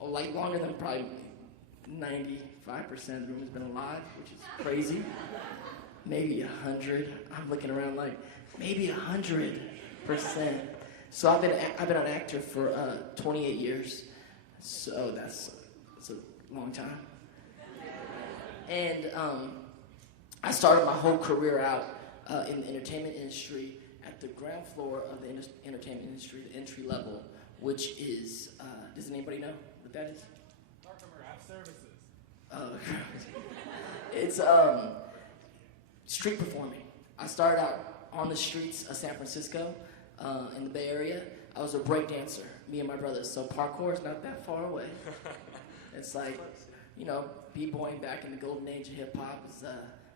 like longer than probably 95% of the room has been alive, which is crazy. Maybe 100. I'm looking around like maybe 100%. So I've been an actor for 28 years. So that's a long time. And I started my whole career out in the entertainment industry at the ground floor of the entertainment industry, the entry level, which is, does anybody know what that is? Customer app services. It's street performing. I started out on the streets of San Francisco in the Bay Area. I was a break dancer, me and my brothers. So parkour is not that far away. It's like, you know, b-boying back in the golden age of hip hop is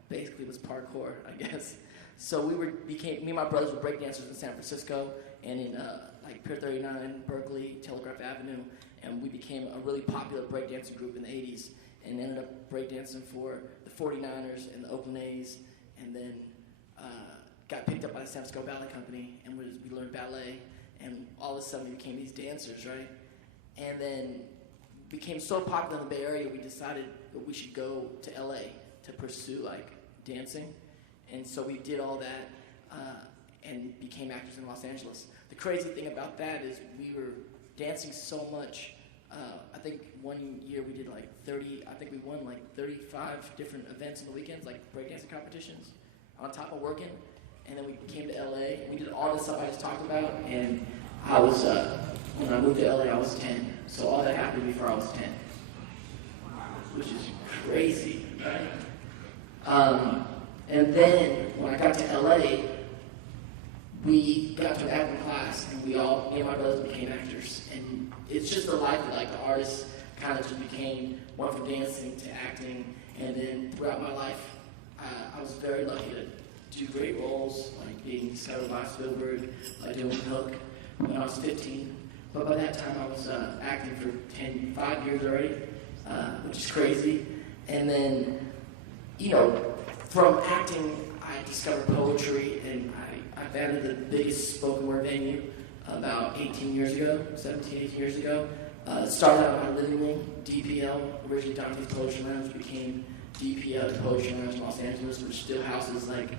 basically was parkour, I guess. So me and my brothers were break dancers in San Francisco and in like Pier 39, Berkeley, Telegraph Avenue, and we became a really popular breakdancing group in the 80s and ended up breakdancing for the 49ers and the Oakland A's, and then got picked up by the San Francisco Ballet Company, and we learned ballet, and all of a sudden we became these dancers, right? And then became so popular in the Bay Area, we decided that we should go to LA to pursue like dancing, and so we did all that and became actors in Los Angeles. The crazy thing about that is we were dancing so much. I think one year we did like 30, I think we won like 35 different events on the weekends, like breakdancing competitions, on top of working. And then we came to LA, and we did all the stuff I just talked about, and I was, when I moved to LA, I was 10. So all that happened before I was 10, which is crazy, right? And then when I got to LA, we got to an acting class, and me and my brothers became actors. And it's just the life that like the artist kind of just became, went from dancing to acting. And then throughout my life, I was very lucky to do great roles, like being discovered by Spielberg, doing Hook when I was 15. But by that time, I was acting for 5 years already, which is crazy. And then, you know, from acting, I discovered poetry, and I founded the biggest spoken word venue about 18 years ago, 17, 18 years ago. Started out in my living room, DPL, originally Dante's Poetry Lounge, became DPL, Poetry Lounge in Los Angeles, which still houses like,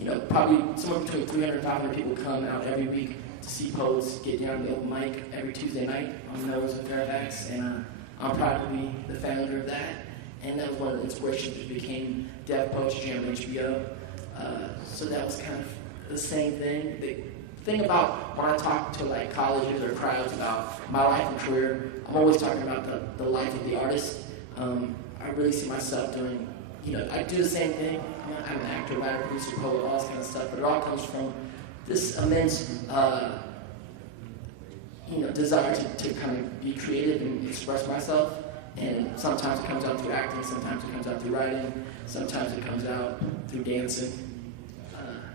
you know, probably somewhere between 300 and 500 people come out every week to see poets get down in the open mic every Tuesday night on Melrose and Fairfax, and I'm proud to be the founder of that. And that was one of the inspirations that became Deaf Poetry Jam on HBO. So that was kind of the same thing. The thing about when I talk to like colleges or crowds about my life and career, I'm always talking about the life of the artist. I really see myself doing, you know, I do the same thing. I'm an actor, writer, producer, poet, all this kind of stuff, but it all comes from this immense, you know, desire to kind of be creative and express myself. And sometimes it comes out through acting, sometimes it comes out through writing, sometimes it comes out through dancing.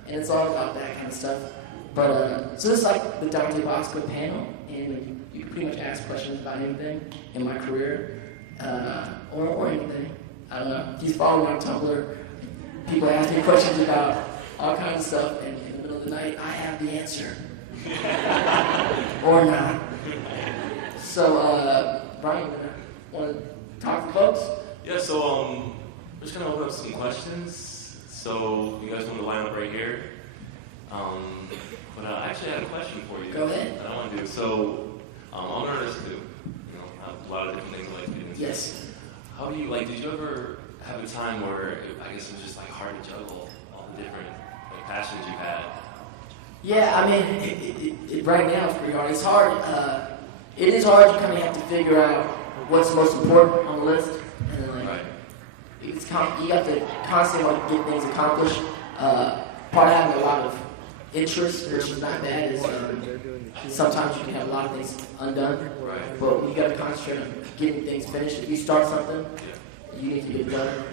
And it's all about that kind of stuff. But, so this is like the Dante Basco panel, and you can pretty much ask questions about anything in my career, or anything. I don't know. If you follow me on Tumblr, people ask me questions about all kinds of stuff, and in the middle of the night, I have the answer. Or not. So, Brian, want to talk to folks? Yeah, so we're just going to open up some questions. So you guys want to line up right here. But I actually had a question for you. Go ahead. That I want to do. So I'm an artist too. You know, I have a lot of different things I like to get into. Yes. How do you, like, did you ever have a time where I guess it was just like hard to juggle all the different like passions you had? Yeah, I mean, right now it's pretty hard. It's hard. It is hard. You kind of have to figure out what's most important on the list, and then like, Right. you have to constantly like get things accomplished. Part of having a lot of interest, which is not bad, is sometimes you can have a lot of things undone. Right. But you got to concentrate on getting things finished. If you start something, you need to get it done.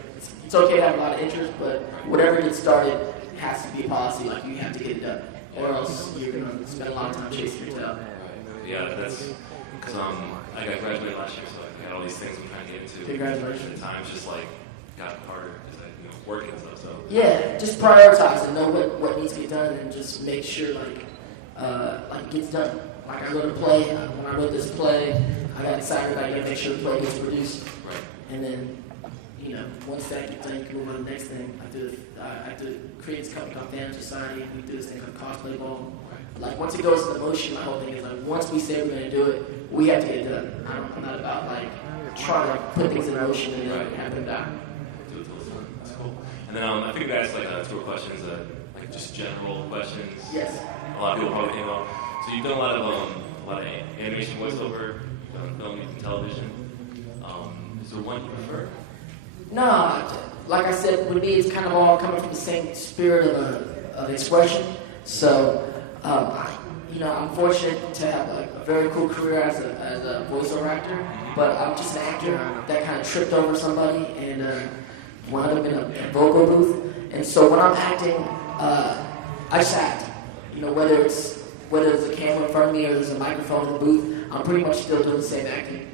It's okay to have a lot of interest, but whatever gets started has to be a policy. Like, you have to get it done, or else you're gonna spend a lot of time chasing your tail. Right. Yeah, that's because I got graduated last year, so I had all these things I'm trying to get into. Congratulations. And times just like got harder because I working and stuff. So Yeah, just prioritize and know what needs to get done, and just make sure like it gets done. Like I wrote a play. When I wrote this play, I got excited about make sure the play gets produced. Right. And then, once that gets done, you can move on to the next thing. I have to create this company called Fan Society. We do this thing called Cosplay Ball. Right. Like, once it goes into motion, my whole thing is like, once we say we're going to do it, we have to get it done. I'm not about like trying to put things in motion and then have them die. Do it till it's done. That's cool. And then I think you guys like tour questions, like just general questions. Yes. A lot of people probably came up. So you've done a lot of animation voiceover, you've done film, you've done television. Is there one you prefer? No, like I said, with me, it's kind of all coming from the same spirit of expression. So, I'm fortunate to have a very cool career as a voiceover actor, but I'm just an actor that kind of tripped over somebody and wound up in a vocal booth. And so when I'm acting, I just act. Whether it's a camera in front of me or there's a microphone in the booth, I'm pretty much still doing the same acting.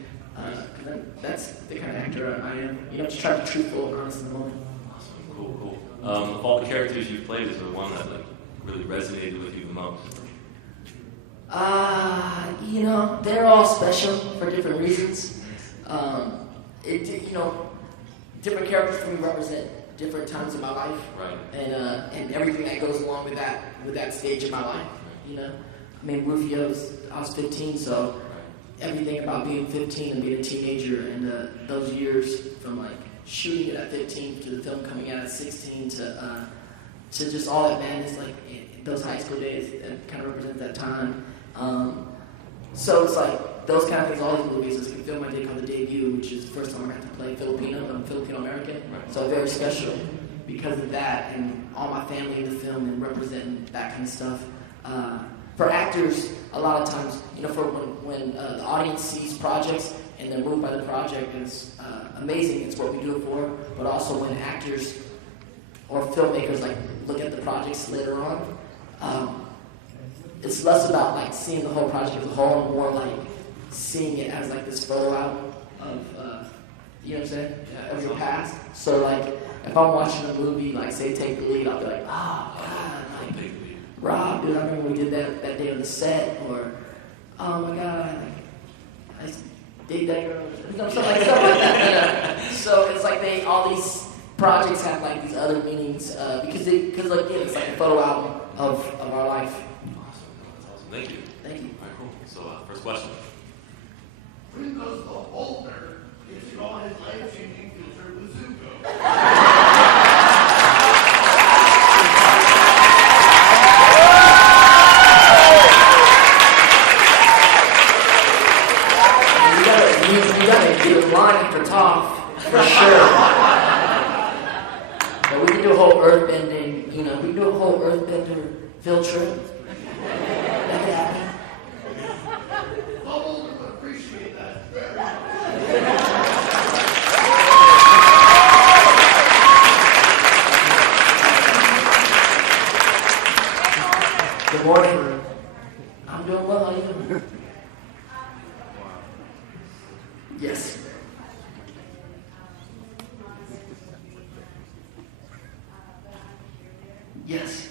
That's the kind of actor I am. Just try to be truthful and honest in the moment. Awesome, cool. Of all the characters you've played, is there one that really resonated with you the most? They're all special for different reasons. Different characters for me represent different times in my life, right? And everything that goes along with that stage of my life. Rufio, I was 15, so everything about being 15 and being a teenager and those years from like shooting it at 15 to the film coming out at 16 to just all that madness, like those high school days, that kind of represent that time. So it's like those kind of things, all these movies. There's a film I did called The Debut, which is the first time I got to play Filipino. I'm Filipino-American, so very special because of that and all my family in the film and representing that kind of stuff. For actors, a lot of times, for when the audience sees projects and they're moved by the project, it's amazing. It's what we do it for. But also when actors or filmmakers look at the projects later on, it's less about seeing the whole project as a whole and more seeing it as this photo album of you know what I'm saying, of your past. So if I'm watching a movie, say Take the Lead, I'll be like, oh God, Rob, dude, I remember we did that day on the set, or oh my God, I did that girl, stuff like that. So it's all these projects have these other meanings because it's like a photo album of our life. Awesome. Thank you. Thank you. All right, cool. So first question. When does the holder is on his life-changing filter with Zuko? You gotta get a line after Dolph, for sure. But we can do a whole earthbending, we can do a whole earthbender field trip. That could happen. The holder would appreciate that very much. Good morning. I'm doing well. How are you doing? Yes. Yes.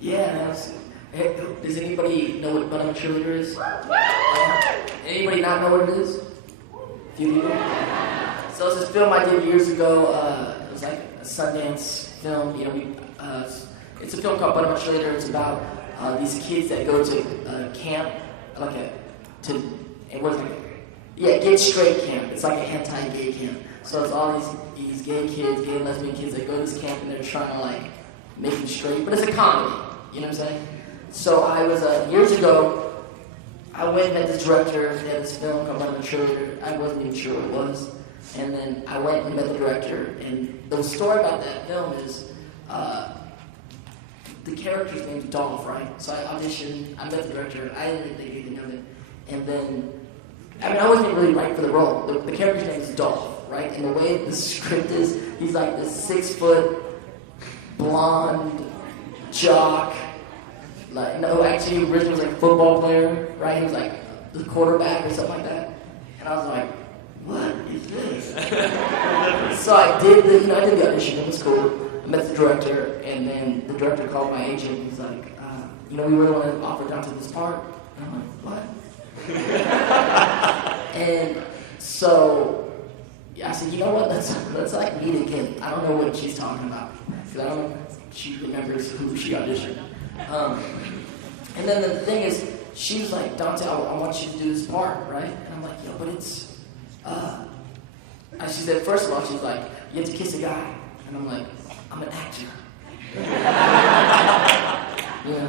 Yeah. Hey, does anybody know what Butternut Cheerleader is? Anybody not know what it is? A few people? So it's this film I did years ago. It was like a Sundance film. It's a film called Butternut Cheerleader. It's about these kids that go to camp, Get Straight camp. It's like an anti-gay camp. So it's all these gay kids, gay and lesbian kids that go to this camp and they're trying to make them straight. But it's a comedy. You know what I'm saying? So I was, years ago, I went and met this director. He had this film called Butternut Cheerleader. I wasn't even sure what it was. And then I went and met the director. And the story about that film is the character's name's Dolph, right? So I auditioned. I met the director. I didn't think anything of it. And then, I wasn't really right for the role. The character's name is Dolph, right? And the way the script is, he's this 6-foot, blonde, jock, Like, no, actually, he originally was like a football player, right? He was like the quarterback or something like that. And I was like, what is this? So I did the audition. It was cool. I met the director, and then the director called my agent. He's like, we really want to offer Dante this part. And I'm like, what? And so I said, you know what? Let's like meet again. I don't know what she's talking about because I don't know if she remembers who she auditioned. And then the thing is, she was like, Dante, I want you to do this part, right? And I'm like, yo, but it's, and she said, first of all, she's like, you have to kiss a guy. And I'm like, I'm an actor.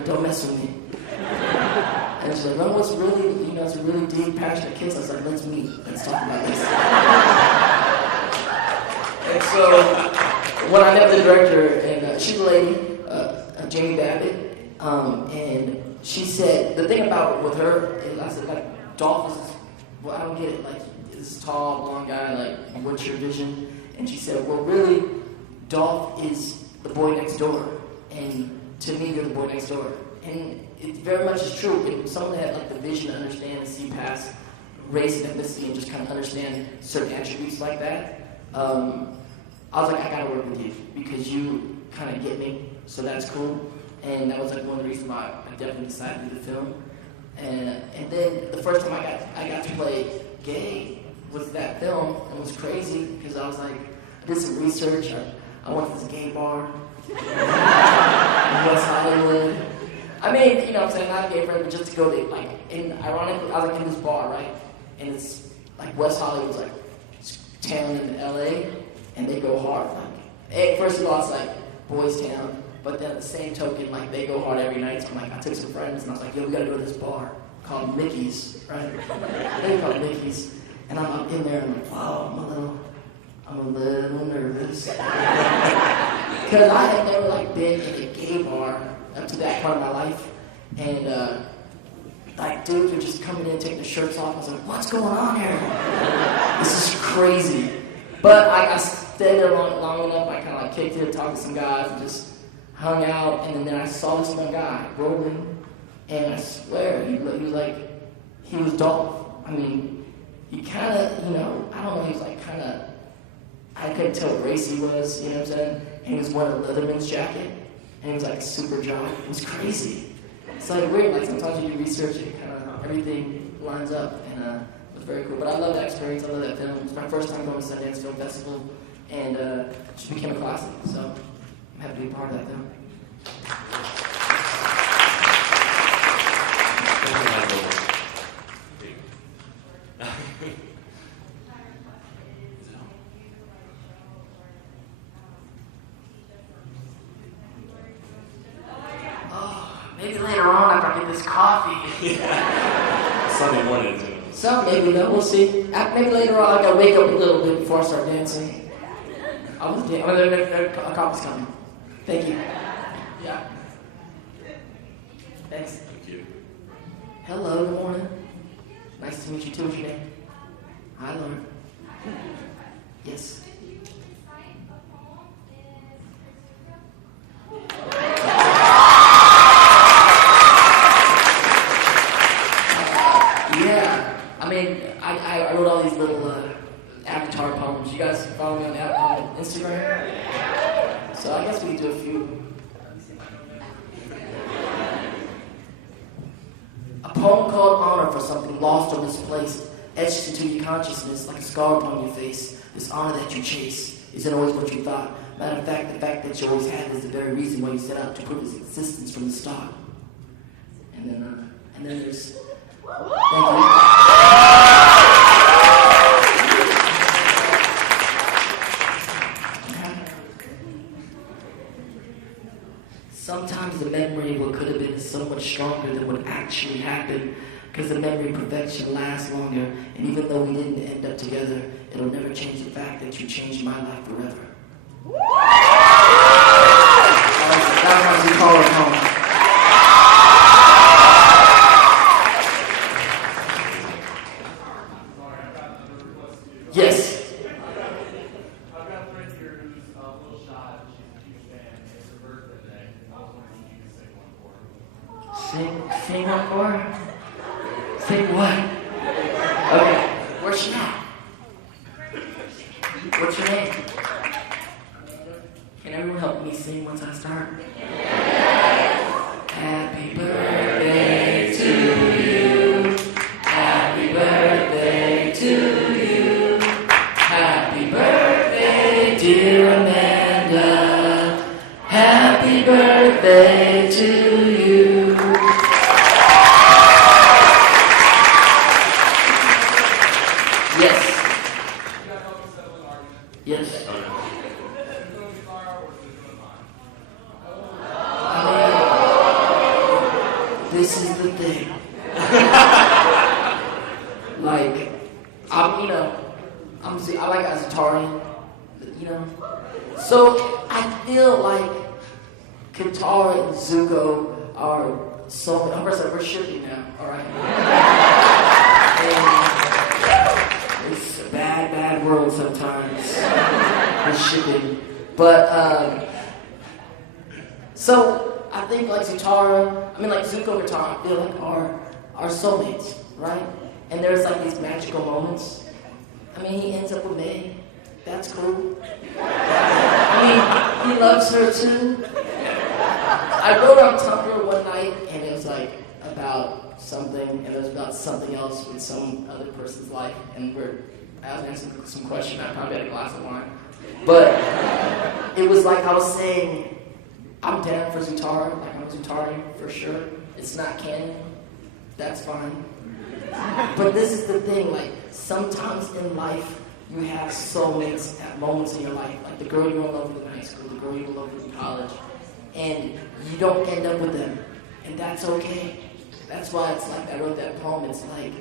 Don't mess with me. And she's like, well, what's really, it's a really deep, passionate kiss. I was like, let's meet. Let's talk about this. And so, when I met the director, and she's a lady, Jamie Babbitt, and she said, the thing about with her is, I said, like, Dolph is, well, I don't get it, like, this tall, blonde guy, like, what's your vision? And she said, well, really, Dolph is the boy next door, and to me, you're the boy next door. And it very much is true. If someone that had, like, the vision to understand and see past race and ethnicity and just kind of understand certain attributes like that, I was like, I gotta work with you, because you kind of get me, so that's cool. And that was like one of the reasons why I definitely decided to do the film. And then the first time I got to play gay was that film, and it was crazy because I was like, I did some research. I went to this gay bar in West Hollywood. I mean, what I'm saying, not a gay friend, but just to go there, like, and ironically, I was like in this bar, right? And it's like West Hollywood's like town in LA, and they go hard. Like, first of all, it's like boys' town. But then at the same token, like, they go hard every night. So I'm like, I took some friends, and I was like, yo, we gotta go to this bar called Mickey's, right? I think it's called Mickey's. And I'm in there, and I'm like, wow, I'm a little nervous. Because I had never, like, been in a gay bar up to that part of my life. And, like, dudes were just coming in, taking their shirts off. I was like, what's going on here? This is crazy. But I stayed there long enough. I kind of, like, kicked it, talked to some guys, and just hung out, and then I saw this one guy rolling, and I swear, he was Dolph. I mean, he kind of, I don't know, he was like kind of, I couldn't tell what race he was, you know what I'm saying? And he was wearing a Leatherman's jacket, and he was like super jock. It was crazy. It's like weird, like sometimes you do research and kind of everything lines up, and it was very cool. But I love that experience, I love that film. It was my first time going to Sundance Film Festival, and it just became a classic, so I'm happy to be a part of that film. Maybe later on after I get this coffee. Sunday morning, too. Some maybe, though, we'll see. Maybe later on I gotta wake up a little bit before I start dancing. I was dancing. A coffee's coming. Thank you. Yeah. Thanks. Thank you. Hello, good morning. Nice to meet you too, what's your name? Hi, Lauren. Yes. Yeah. I mean, I wrote all these little avatar poems. You guys follow me on Instagram? So I guess we could do a few. A poem called Honor for something lost or misplaced, etched into your consciousness like a scar upon your face. This honor that you chase isn't always what you thought. Matter of fact, the fact that you always had is the very reason why you set out to prove its existence from the start. And then there's... Thank you. Sometimes the memory of what could have been is so much stronger than what actually happened, because the memory of perfection lasts longer, and even though we didn't end up together, it'll never change the fact that you changed my life forever. That's what we call it home. Yes. I've got a friend here who's a little shy, and she's a huge fan. It's her birthday today, and I was wondering if you could say one for her. Sing what? Okay, where's she at? What's your name? Can everyone help me sing once I start? Happy birthday to you. Happy birthday to you. Happy birthday, dear Amanda. Happy birthday to you. Yes. Yes. This is the thing. Like, I like Azatari, So I feel like Katara and Zuko are so. We're shipping now, all right? And it's a bad world sometimes. We're shipping, but so. I think like Zuko and Katara, I feel like are soulmates, right? And there's like these magical moments. I mean, he ends up with May. That's cool. I mean, he loves her too. I wrote on Tumblr one night, and it was like about something, and it was about something else with some other person's life, and I was answering some question. I probably had a glass of wine, but it was like I was saying. I'm down for Zutara, like I'm Zutari for sure. It's not canon, that's fine. But this is the thing, like sometimes in life you have soulmates at moments in your life, like the girl you're in love with in high school, the girl you're in love with in college, and you don't end up with them, and that's okay. That's why it's like I wrote that poem. It's like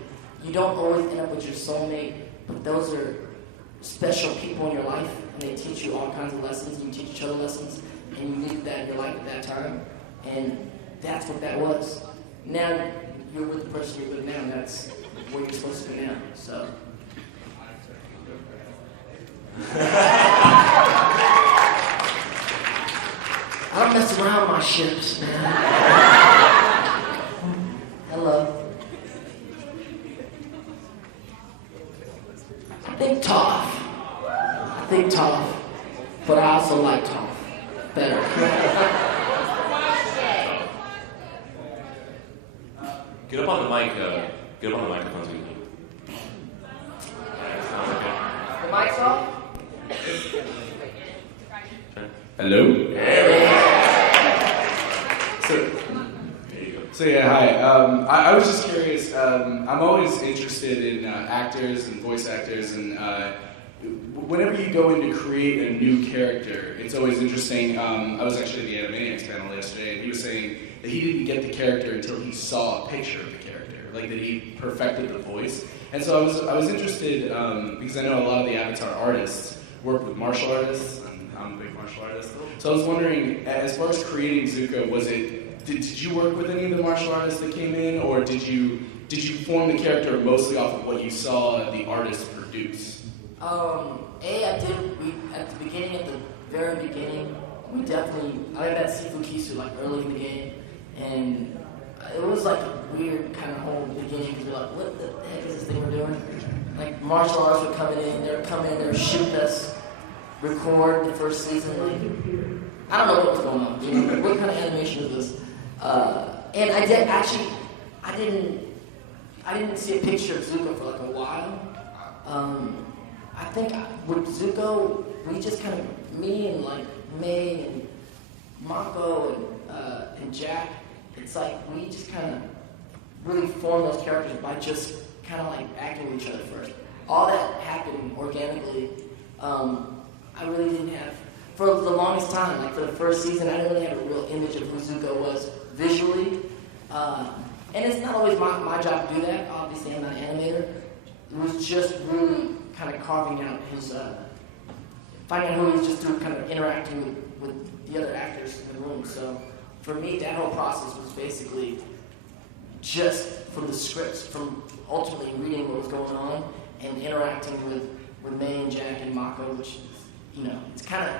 you don't always end up with your soulmate, but those are special people in your life, and they teach you all kinds of lessons, and you teach each other lessons. And you needed that in your life at that time, and that's what that was. Now you're with the person you're with now, and that's where you're supposed to be now. So. I don't mess around with my ships, man. Hello. I think Toph, but I also like Toph. Better. Get up on the mic. Get up on the microphone, too. The mic's off? Hello? So yeah, hi. I was just curious. I'm always interested in actors and voice actors, and whenever you go in to create a new character, it's always interesting. I was actually at the Animaniacs panel yesterday, and he was saying that he didn't get the character until he saw a picture of the character, like that he perfected the voice. And so I was interested because I know a lot of the Avatar artists work with martial artists, and I'm a big martial artist. So I was wondering, as far as creating Zuko, did you work with any of the martial artists that came in, or did you form the character mostly off of what you saw the artist produce? At the very beginning, I met Sifu Kisu like early in the game, and it was like a weird kind of whole beginning because we're like, what the heck is this thing we're doing? Like martial arts were coming in, they were shooting us, record the first season, like, I don't know what was going on, what kind of animation is this? And I didn't see a picture of Zuko for like a while. I think with Zuko, we just kind of, me and like May and Mako and Jack, it's like we just kind of really formed those characters by just kind of like acting with each other first. All that happened organically. I really didn't have, for the longest time, like for the first season, I didn't really have a real image of who Zuko was visually. And it's not always my job to do that. Obviously, I'm not an animator. It was just really kind of carving out his, finding out who he was just through kind of interacting with the other actors in the room. So for me, that whole process was basically just from the scripts, from ultimately reading what was going on and interacting with May and Jack and Mako, which, it's kind of,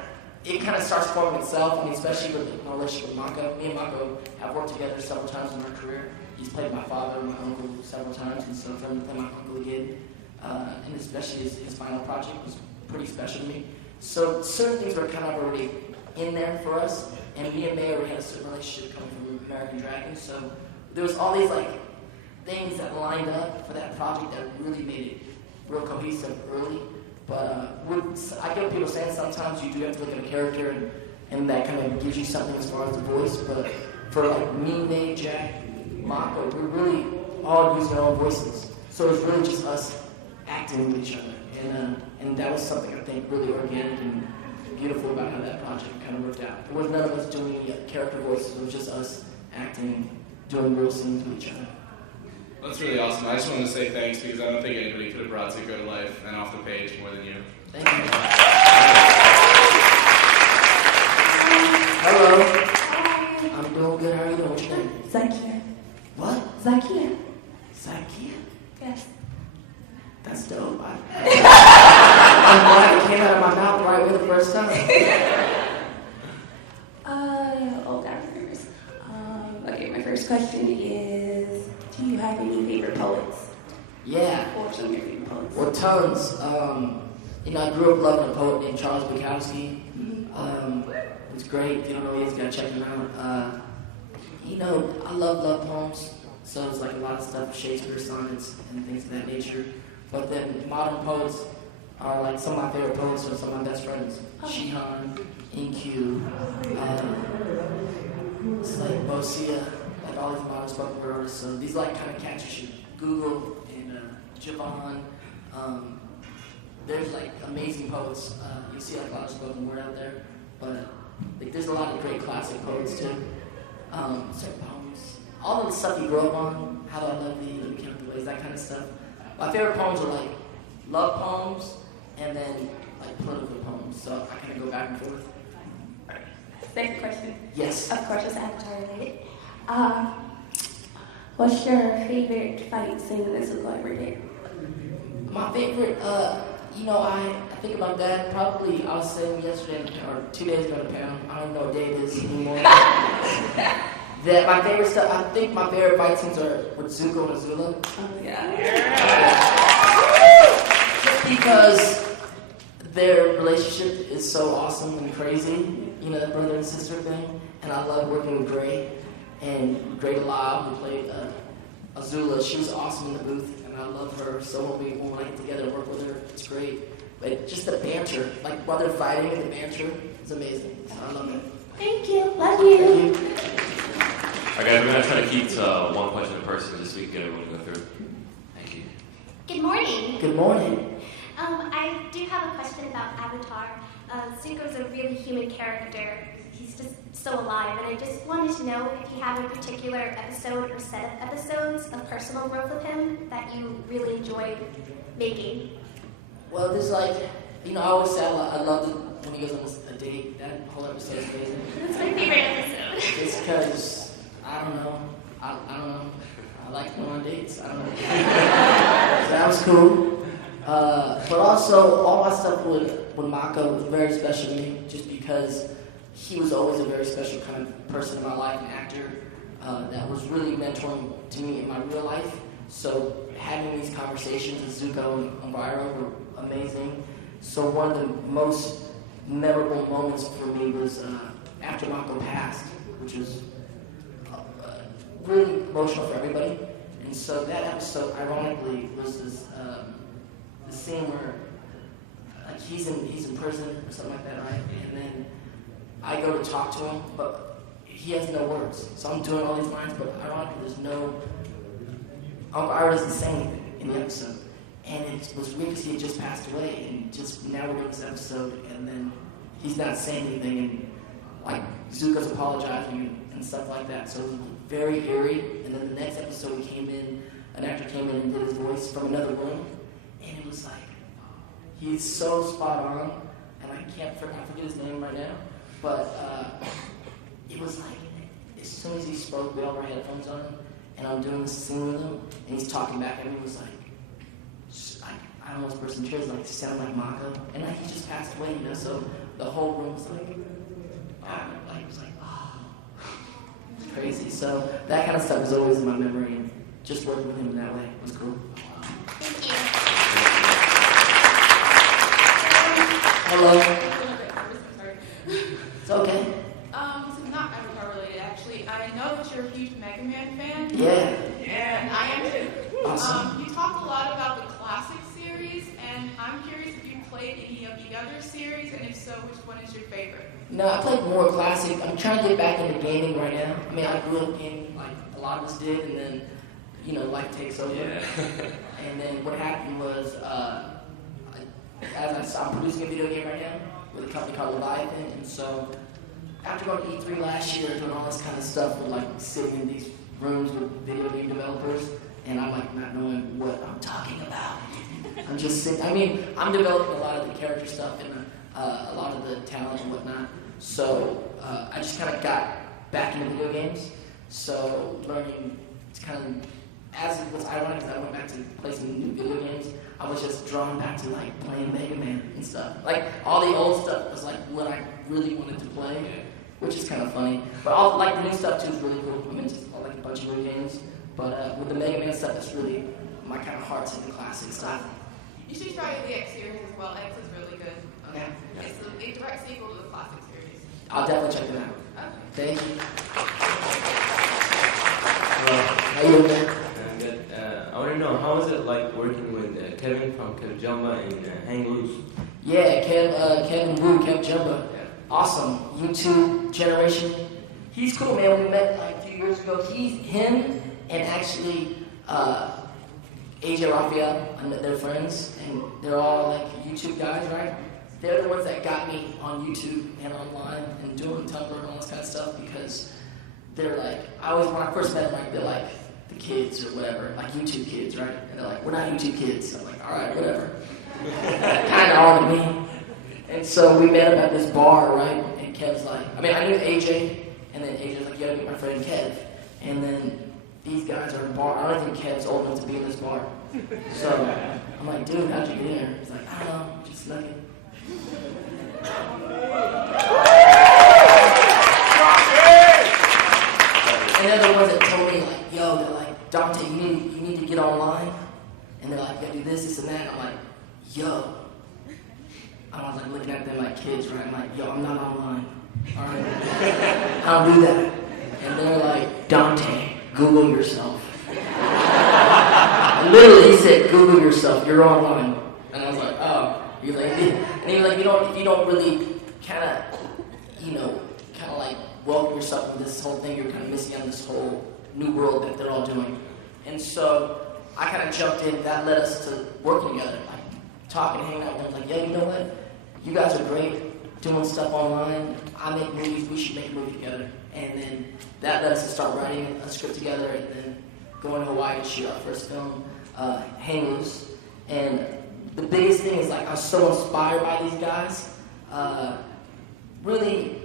it kind of starts forming itself. I mean, especially with my relationship with Mako. Me and Mako have worked together several times in our career. He's played my father and my uncle several times, and so for him to play my uncle again, and especially his final project was pretty special to me. So certain things were kind of already in there for us, and me and May already had a certain relationship coming from American Dragon, so there was all these like things that lined up for that project that really made it real cohesive early. But I get what people saying, sometimes you do have to look at a character and that kind of gives you something as far as the voice, but for like me, May, Jack, Mako, we really all use our own voices. So it's really just us acting with each other. And that was something I think really organic and beautiful about how that project kind of worked out. It was none of us doing any character voices, it was just us acting, doing real scenes with each other. That's really awesome. I just wanted to say thanks because I don't think anybody could have brought Zuko to life and off the page more than you. Thank you. Hello. Hi. I'm doing good. How are you doing? What's your name? Zakia. What? Zakia. Zakia? Yes. That's dope. I'm glad it came out of my mouth right with the first time. Oh God, first. Okay, my first question is, do you have any favorite poets? Yeah. Or some of your favorite poets? Well, tons. I grew up loving a poet named Charles Bukowski. It's great. If you don't know who he is, you gotta check him out. I love poems. So it's like a lot of stuff, Shakespeare sonnets and things of that nature. But then modern poets are like some of my favorite poets are some of my best friends. Shihan, Inkyu, it's like Bosia, like all these modern spoken word artists. So these like kind of cats you should Google and Javon. There's like amazing poets. You see like a lot of spoken word out there, but like there's a lot of great classic poets too. Certain poems, all of the stuff you grew up on, How Do I Love Thee, Let Me Count the Ways, that kind of stuff. My favorite poems are like love poems and then like political poems. So I kind of go back and forth. Second question. Yes. Of course, it's Avatar related. What's your favorite fight scene that Zuko ever did? My favorite, I think about that. Probably I was saying yesterday or 2 days ago to Pam. I don't know what day it is anymore. That my favorite stuff. I think my favorite fight scenes are with Zuko and Azula. Oh yeah. Just because their relationship is so awesome and crazy. That brother and sister thing. And I love working with Gray. And Gray Lyle, who played Azula, she was awesome in the booth, and I love her. So when I get together and work with her, it's great. But just the banter, like while they're fighting, the banter is amazing. So I love it. Thank you. Love you. Thank you. All right, guys, we're going to try to keep to one question per person just so we can get everyone to go through. Thank you. Good morning. Good morning. I do have a question about Avatar. Zuko's a really human character. He's just so alive, and I just wanted to know if you have a particular episode or set of episodes of personal growth with him that you really enjoyed making. Well, there's like, I always say I love when he goes on a date. That whole episode is amazing. That's my favorite episode. It's because, I don't know. I like going on dates. I don't know. So that was cool. But also, all my stuff with Mako was very special to me just because he was always a very special kind of person in my life, an actor that was really mentoring to me in my real life. So having these conversations with Zuko and Elvira were amazing. So one of the most memorable moments for me was after Mako passed, which was really emotional for everybody. And so that episode, ironically, was this the scene where like he's in prison or something like that, right? And then I go to talk to him, but he has no words. So I'm doing all these lines, but ironically, there's no. Elvira doesn't say anything in the episode, and it was weird because he had just passed away, and just now we're doing this episode, and then he's not saying anything, and like Zuko's apologizing and stuff like that. So it was very eerie. And then the next episode, an actor came in and did his voice from another room, and it was like he's so spot on, and I forget his name right now, but it was like as soon as he spoke, we all had our headphones on, and I'm doing this scene with him, and he's talking back at me. It was like I almost burst in tears, like, sound like Mako. And like, he just passed away, you know, so the whole room was like, it was like, oh, it's crazy. So that kind of stuff is always in my memory, and just working with him in that way was cool. Thank you. Hello. It's okay. This is not Avatar related, actually. I know that you're a huge Mega Man fan. Yeah. And I am too. Awesome. You talk a lot about the classic series, and I'm curious if you played any of the other series, and if so, which one is your favorite? No, I played more classic. I'm trying to get back into gaming right now. I mean, I grew up gaming like a lot of us did, and then, you know, life takes over. Yeah. And then what happened was, I'm producing a video game right now with a company called Leviathan, and so after going to E3 last year, doing all this kind of stuff with like sitting in these rooms with video game developers, and I'm like not knowing what I'm talking about. I'm just sitting. I mean, I'm developing a lot of the character stuff and a lot of the talent and whatnot. So I just kind of got back into video games. So learning, it's kind of, as it was ironic as I went back to play some new video games, I was just drawn back to like playing Mega Man and stuff. Like all the old stuff was like what I really wanted to play, which is kind of funny. But all like the new stuff too is really cool. I mean, just like a bunch of new games. But with the Mega Man stuff, it's really my kind of heart's in the classic stuff. You should try the X series as well. X is really good. Okay. It's a direct sequel to the classic series. I'll definitely check them out. Okay. Thank you. How you doing, man? I'm good. I want to know, how is it like working with Kevin from Kev Jumba and Hang Loose? Yeah, Kevin Wu, Kev Jumba. Awesome. YouTube generation. He's cool, man. We met like a few years ago. Him and actually AJ Raphael, they're friends, and they're all like YouTube guys, right? They're the ones that got me on YouTube and online and doing Tumblr and all this kind of stuff because they're like, when I first met them, like, they're like the kids or whatever, like YouTube kids, right? And they're like, we're not YouTube kids. I'm like, all right, whatever. Kind of on to me. And so we met up at this bar, right? And Kev's like, I knew AJ, and then AJ's like, you gotta meet my friend Kev. And then these guys are in a bar. I don't think Kev's old enough to be in this bar. So I'm like, dude, how'd you get in here? He's like, I don't know, just snuck in. And they're the ones that told me, like, yo, they're like, Dante, you need to get online. And they're like, you gotta do this, and that. I'm like, yo. I was like looking at them like kids, right? I'm like, yo, I'm not online. All right? I don't do that. And they're like, Dante, Google yourself. Literally, he said, Google yourself. You're online. And I was like, oh. He's like, and he was like, if you don't really kind of like welcome yourself in this whole thing, you're kind of missing out on this whole new world that they're all doing. And so I kind of jumped in. That led us to working together, like talking, hanging out. And I was like, yeah, you know what? You guys are great doing stuff online. I make movies. We should make a movie together. And then that led us to start writing a script together, and then going to Hawaii to shoot our first film, Hang Loose. And the biggest thing is, like, I was so inspired by these guys. Really,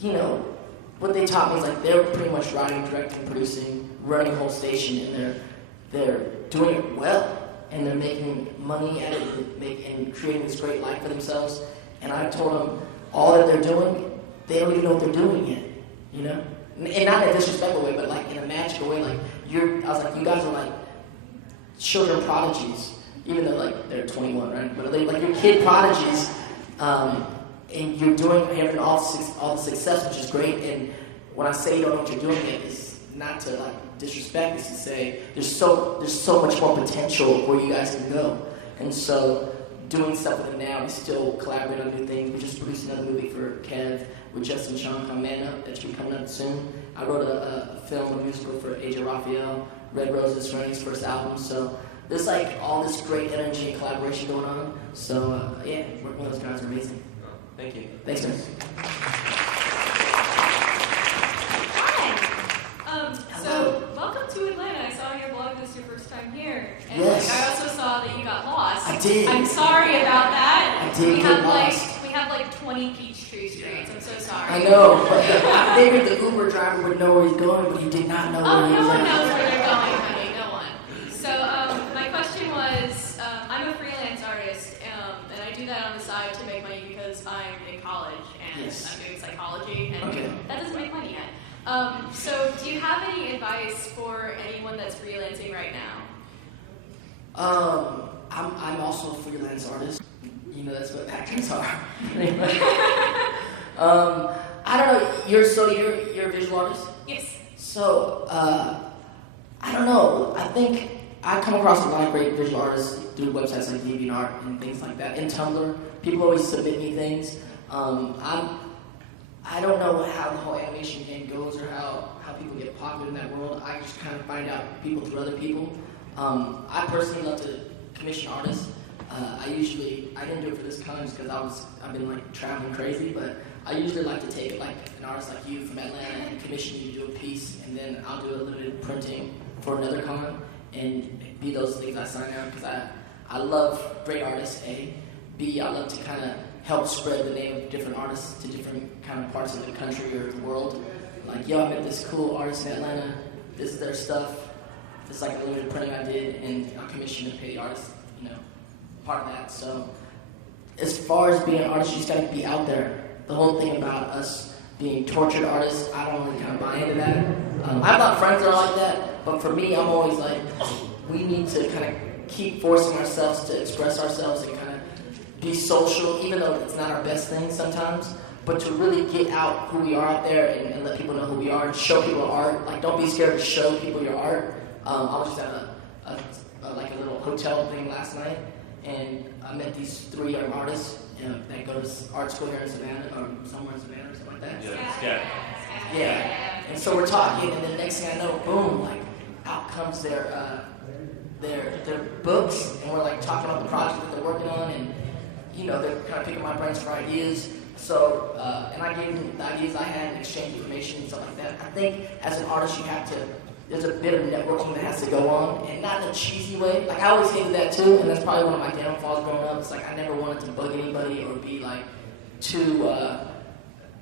you know, what they taught me is, like, they're pretty much writing, directing, producing, running a whole station, and they're doing it well. And they're making money at it and creating this great life for themselves. And I told them all that they're doing, they don't even know what they're doing yet, you know? And not in a disrespectful way, but like in a magical way. Like I was like, you guys are like children prodigies, even though like they're 21, right? But like you're kid prodigies, and you're having all the success, which is great. And when I say you don't know what you're doing yet, it's not to like disrespect, is to say there's so much more potential where you guys can go. And so doing stuff with them now, we still collaborate on new things. We just produced another movie for Kev with Justin Sean called Man Up that should be coming out soon. I wrote a film, a musical for AJ Raphael, Red Roses, for his first album. So there's like all this great energy and collaboration going on. So yeah, working with those guys are amazing. Thank you. Thanks, man. So, welcome to Atlanta. I saw on your blog this is your first time here. And Yes. I also saw that you got lost. I did. I'm sorry about that. I did get lost. We have like 20 Peachtree streets. I'm so sorry. I know, but I figured the Uber driver would know where he's going, but he did not know where he was no one at. knows where they're going, honey. No one. So, my question was, I'm a freelance have any advice for anyone that's freelancing right now? I'm also a freelance artist. You know, that's what actors are. I don't know. You're a visual artist? Yes. So, I don't know. I think I come across a lot of great visual artists through websites like DeviantArt and things like that. And Tumblr, people always submit me things. I don't know how the whole animation game goes or how people get popular in that world. I just kind of find out people through other people. I personally love to commission artists. I didn't do it for this con just because I've been like traveling crazy, but I usually like to take like an artist like you from Atlanta and commission you to do a piece, and then I'll do a little bit of printing for another con, and be those things I sign out because I love great artists, A. B, I love to kind of help spread the name of different artists to different kind of parts of the country or the world. Like, yo, I met this cool artist in Atlanta, this is their stuff, it's like a limited printing I did, and I'll commission and pay the artist, you know, part of that. So as far as being an artist, you just gotta be out there. The whole thing about us being tortured artists, I don't really kind of buy into that. I have a lot of friends that are like that, but for me, I'm always like, we need to kind of keep forcing ourselves to express ourselves and kind of be social, even though it's not our best thing sometimes, but to really get out who we are out there and let people know who we are and show people our art. Like, don't be scared to show people your art. I was just at a little hotel thing last night, and I met these 3 young artists that go to art school here in Savannah, or somewhere in Savannah or something like that. Yeah. And so we're talking, and then the next thing I know, boom, like out comes their books, and we're like talking about the project that they're working on, and you know, they're kind of picking my brains for ideas. So, and I gave them the ideas I had and exchange information and stuff like that. I think as an artist, there's a bit of networking that has to go on, and not in a cheesy way. Like, I always hated that too, and that's probably one of my downfalls growing up. It's like I never wanted to bug anybody or be like too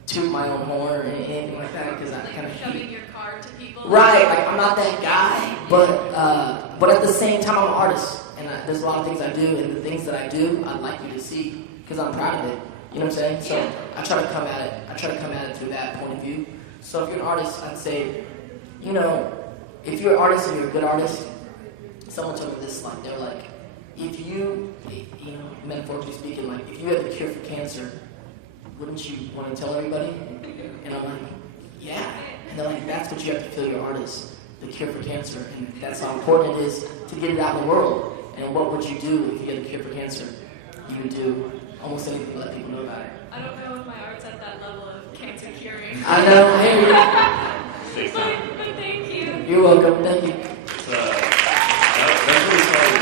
toot my own horn or anything like that, because I kind of shoving your card to people. Right, like I'm not that guy, but at the same time I'm an artist, and there's a lot of things I do, and the things that I do, I'd like you to see, because I'm proud of it. You know what I'm saying? So I try to come at it through that point of view. So if you're an artist, I'd say, you know, if you're an artist and you're a good artist, someone told me this, like, they're like, if you know, metaphorically speaking, like, if you had the cure for cancer, wouldn't you want to tell everybody? And I'm like, yeah. And they're like, that's what you have to feel your art is, the cure for cancer. And that's how important it is to get it out in the world. And what would you do if you had the cure for cancer? You would do almost anything to let people know about it. I don't know if my art's at that level of cancer curing. I know, hey. But thank you. You're welcome, thank you. That's really solid.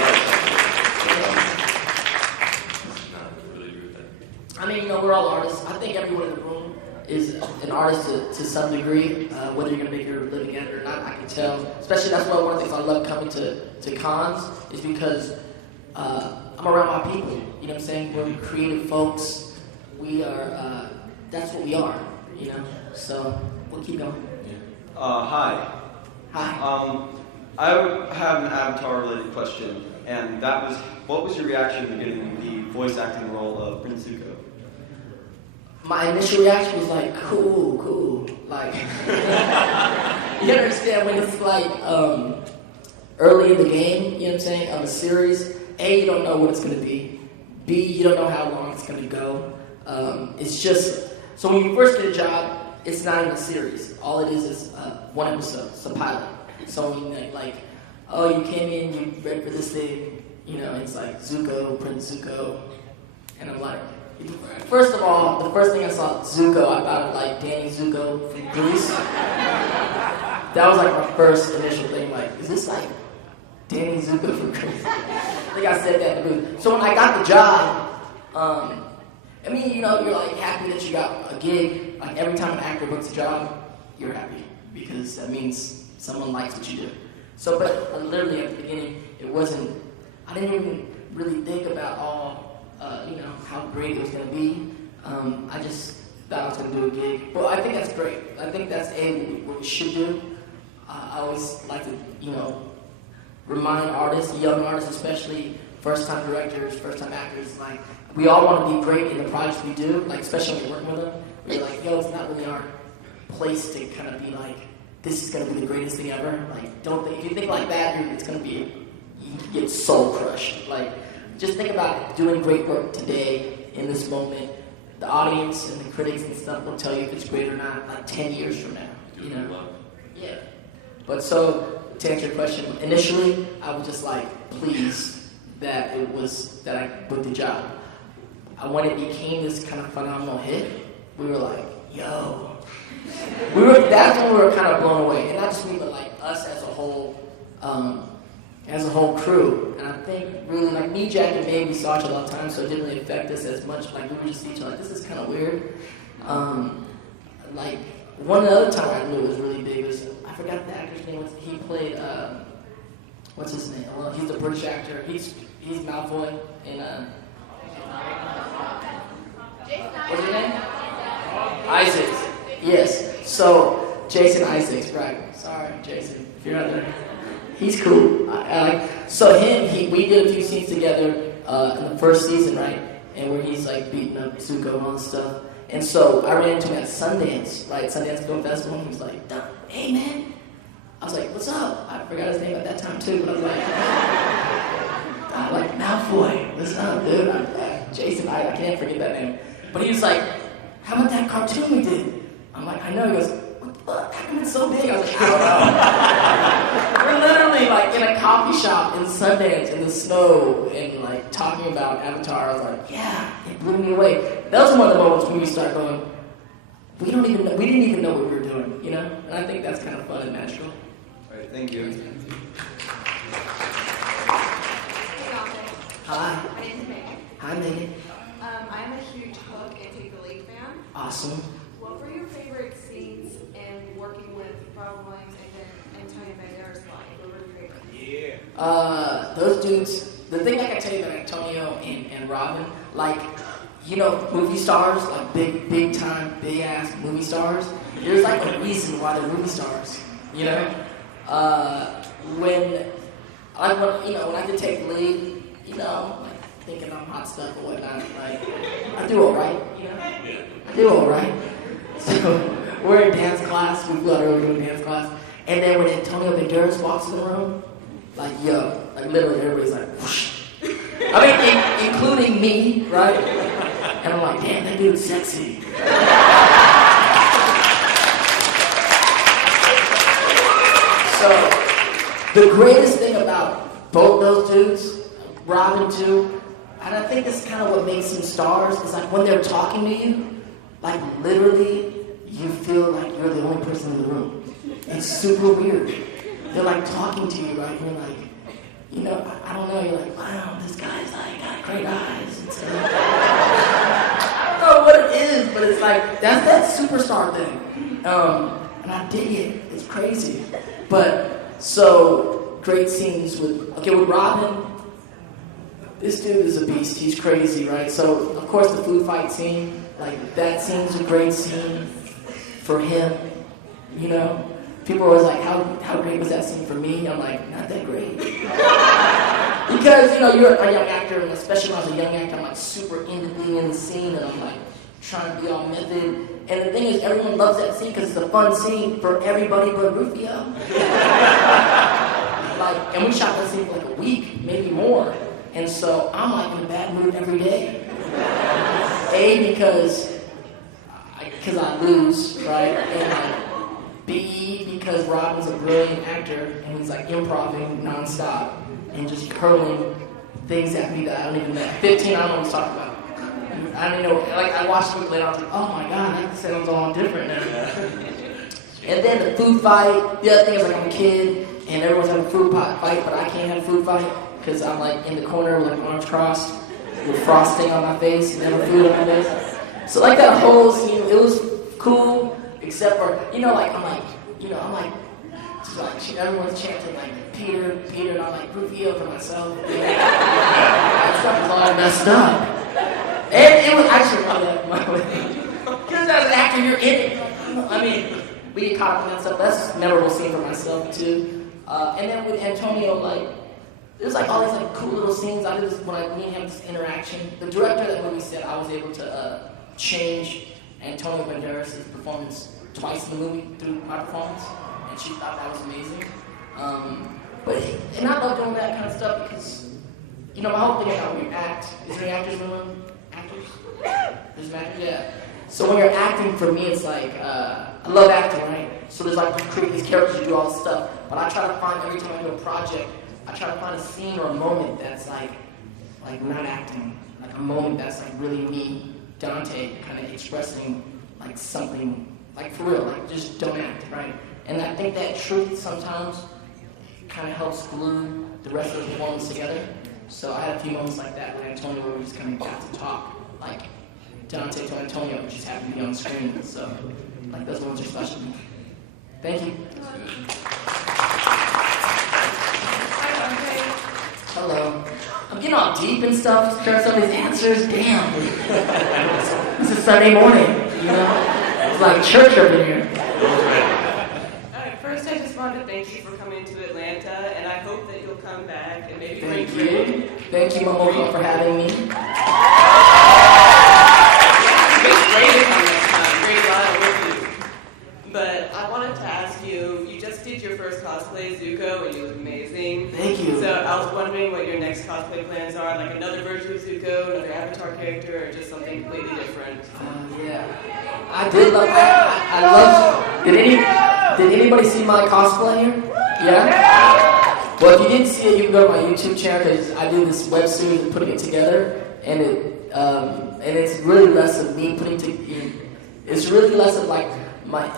I mean, you know, we're all artists. I think everyone in the room is an artist to some degree, whether you're going to make your living at it or not, I can tell. Especially, that's one of the things I love coming to cons, is because I'm around my people. You know what I'm saying? We're creative folks. We are, that's what we are, you know? So, we'll keep going. Hi. Hi. I have an Avatar-related question, and that was, what was your reaction to getting the voice acting role of Prince Zuko? My initial reaction was like, cool. Like, you understand when it's like early in the game, you know what I'm saying, of a series, A, you don't know what it's going to be. B, you don't know how long it's going to go. It's just, so when you first get a job, it's not even a series. All it is one episode. It's a pilot. So when you like, oh, you came in, you read for this thing, you know, it's like Zuko, Prince Zuko, and I'm like, first of all, the first thing I saw Zuko, I thought of like Danny Zuko from Grease. That was like my first initial thing, like, is this like Danny Zuko from Grease? I think I said that in the booth. So when I got the job, I mean, you know, you're like happy that you got a gig. Like every time an actor books a job, you're happy because that means someone likes what you do. So, but literally at the beginning, I didn't even really think about you know, how great it was going to be. I just thought I was going to do a gig. Well, I think that's great. I think that's what we should do. I always like to, you know, remind artists, young artists especially, first-time directors, first-time actors, like, we all want to be great in the projects we do, like, especially when you're working with them. We're like, yo, it's not really our place to kind of be like this is gonna be the greatest thing ever. Like, don't think, if you think like that, it's gonna be, you get soul crushed. Like, just think about doing great work today, in this moment. The audience and the critics and stuff will tell you if it's great or not, like 10 years from now, you know? Yeah. But so, to answer your question, initially, I was just like pleased that I booked the job. When it became this kind of phenomenal hit, we were like, yo. That's when we were kind of blown away. And not just me, but like us as a whole crew. And I think really, like me, Jack, and Dave, we saw each other all the time, so it didn't really affect us as much. Like we were just each other like, this is kind of weird. Like one other time I knew it was really big was, I forgot the actor's name. He played, what's his name? Well, he's a British actor. He's Malfoy in, what's his name? Isaacs. Yes. So, Jason Isaacs, right. Sorry, Jason, if you're not there. He's cool. So we did a few scenes together in the first season, right? And where he's like beating up Zuko and all this stuff. And so I ran into him at Sundance, right? Sundance Film Festival, and he was like, hey man. I was like, what's up? I forgot his name at that time too, but I was like, Malfoy, what's up, dude? Jason, I can't forget that name. But he was like, how about that cartoon we did? I'm like, I know. He goes, what the fuck? How come it's so big? I was like, I don't know. We're literally like in a coffee shop in Sundance in the snow and like talking about Avatar. I was like, yeah, it blew me away. That was one of the moments when we started going, we didn't even know what we were doing, you know? And I think that's kind of fun and magical. All right, thank you. Hi. My name is Megan. Hi, Megan. I'm a huge Hook and Take the Lead fan. Awesome. What were your favorite scenes in working with Robin Williams and Antonio Banderas like? What were your favorite? Yeah. Those dudes, the thing I can tell you about Antonio and Robin, like, you know, movie stars, like big time, big ass movie stars, there's like a reason why they're movie stars, you know? When I did Take the Lead, you know, like thinking I'm hot stuff or whatnot, like, I do alright, you know? I do alright. So, we're in dance class, we flew out early doing dance class, and then when Antonio Banderas walks in the room, like, yo, like literally everybody's like, whoosh. I mean, including me, right? And I'm like, damn, that dude's sexy. So, the greatest thing about both those dudes, Robin too, and I think this is kind of what makes them stars, is like when they're talking to you, like literally, you feel like you're the only person in the room. It's super weird. They're like talking to you, right? And you're like, you know, I don't know, you're like, wow, this guy's like got great eyes and stuff. I don't know what it is, but it's like, that's that superstar thing. And I dig it. It's crazy. But, so, great scenes with Robin, this dude is a beast. He's crazy, right? So, of course, the food fight scene, like, that scene's a great scene for him, you know? People are always like, how great was that scene for me? I'm like, not that great. Because, you know, you're a young actor, and especially when I was a young actor, I'm like super into being in the scene, and I'm like trying to be all method. And the thing is, everyone loves that scene because it's a fun scene for everybody but Rufio. Like, and we shot that scene for like a week, maybe more. And so I'm like in a bad mood every day. A, because I lose, right? And like, B, because Robin's a brilliant actor and he's like improving nonstop and just hurling things at me that I don't even know. 15, I don't know what he's talking about. I don't even know. Like, I watched it later, I was like, oh my god, that sounds all different now. And then the food fight. The other thing is, like, I'm a kid and everyone's having a food fight, but I can't have a food fight because I'm like in the corner with like arms crossed with frosting on my face and having food on my face. So like that whole scene, it was cool. Except for, everyone's chanting like Peter, and I'm like Rufio for myself. That stuff was all messed up. And it was actually because as an actor, you're in it. I mean, we get caught up in that stuff. That's a memorable scene for myself too. And then with Antonio, like, there's like all these like cool little scenes. I did when me and him this interaction. The director of that movie said I was able to change Antonio Banderas' performance twice in the movie through my performance. and she thought that was amazing. And I love doing that kind of stuff because, you know, my whole thing about when you act, is there any actors in the room? Actors? There's some actors, yeah. So when you're acting, for me, it's like, I love acting, right? So there's like, you create these characters, you do all this stuff, but I try to find, every time I do a project, I try to find a scene or a moment that's like not acting, like a moment that's like really me, Dante, kind of expressing like something, like for real, like just don't act, right? And I think that truth sometimes kind of helps glue the rest of the performance together. So I had a few moments like that with Antonio where we just kind of got to talk, like Dante to Antonio, which just happened to be on screen. So like those moments are special to me. Thank you. Hi, Dante. Hello. I'm getting all deep and stuff, sharing some of these answers. Damn. This is Sunday morning, you know? It's like church up in here. Alright, first I just wanted to thank you for coming to Atlanta, and I hope that you'll come back and maybe bring you. Thank you, MomoCon, for having me. It's great to come next time. Great battle with you. But I wanted to ask you, you just did your first cosplay, Zuko, and you look amazing. Thank you. So I was wondering what your next cosplay plans are, like another version of Zuko, another Avatar character, or just something completely different. Yeah. I did love that. I love. Did anybody see my cosplay here? Yeah? Well, if you didn't see it, you can go to my YouTube channel because I do this web series and putting it together, and it's really less of me putting together. It's really less of like my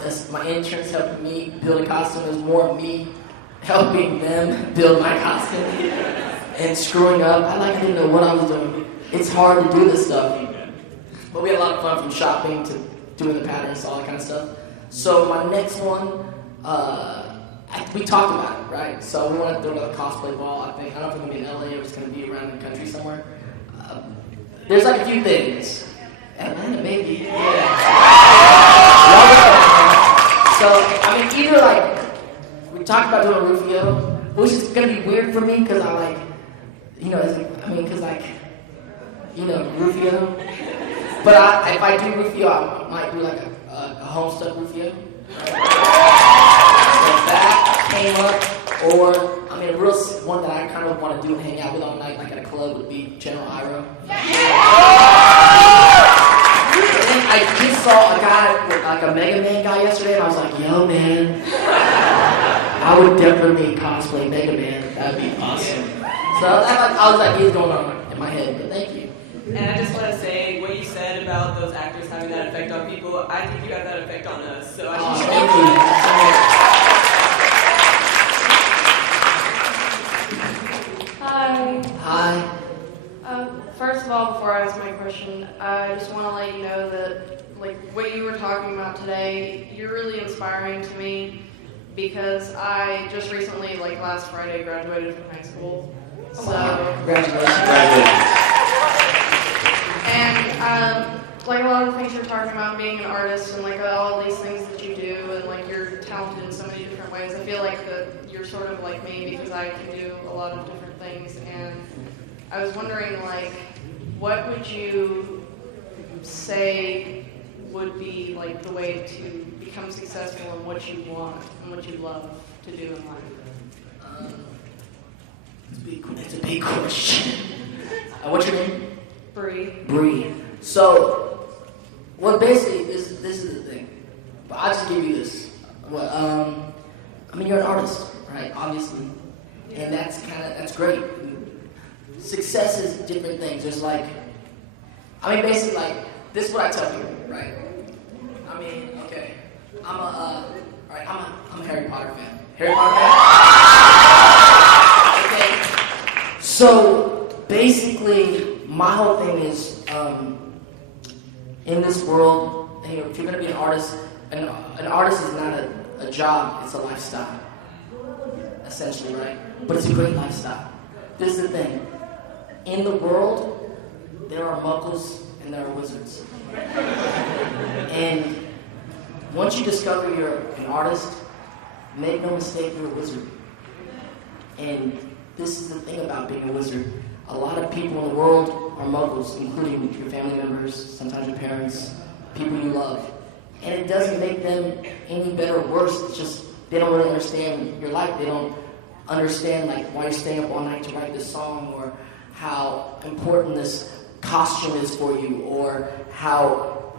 interns helping me build a costume. It's more of me helping them build my costume and screwing up. I didn't know what I was doing. It's hard to do this stuff, but we had a lot of fun from shopping to doing the patterns, all that kind of stuff. So my next one, we talked about it, right? So we want to do another cosplay ball. I don't know if it's going to be in LA or it's going to be around the country somewhere. There's like a few things. Atlanta, maybe. So, I mean, either like, we talked about doing Rufio, which is going to be weird for me because I like, you know, because like, you know, Rufio. But if I do Rufio, I might do like a Homestuck Rufio. Right? So if that came up, or, I mean, a real one that I kind of want to do and hang out with all night, like at a club, would be General Iroh. I just saw a guy, like a Mega Man guy yesterday, and I was like, yo, man, I would definitely cosplay Mega Man. That would be awesome. So I was like, he's going on in my head, but thank you. And I just want to say, what you said about those actors having that effect on people, I think you got that effect on us. So I just thank you. Hi. Hi. First of all, before I ask my question, I just want to let you know that, like, what you were talking about today, you're really inspiring to me because I just recently, like last Friday, graduated from high school. So, congratulations. And like a lot of the things you're talking about, being an artist and like all these things that you do, and like you're talented in so many different ways. I feel like that you're sort of like me because I can do a lot of different things. And I was wondering, like, what would you say would be like the way to become successful in what you want and what you love to do in life? It's a big question. What's your name? Bree. So, well, basically, this is the thing. But I'll just give you this. Well, I mean, you're an artist, right? Obviously, and that's great. Success is different things. There's like, I mean, basically, like, this is what I tell people, right? I mean, okay, I'm a Harry Potter fan. Harry Potter fan? Okay. So, basically, my whole thing is, in this world, you know, if you're going to be an artist, an artist is not a job, it's a lifestyle, essentially, right? But it's a great lifestyle. This is the thing. In the world, there are muggles and there are wizards. And once you discover you're an artist, make no mistake, you're a wizard. And this is the thing about being a wizard. A lot of people in the world are muggles, including your family members, sometimes your parents, people you love. And it doesn't make them any better or worse, it's just they don't really understand your life. They don't understand like why you're staying up all night to write this song, or how important this costume is for you, or how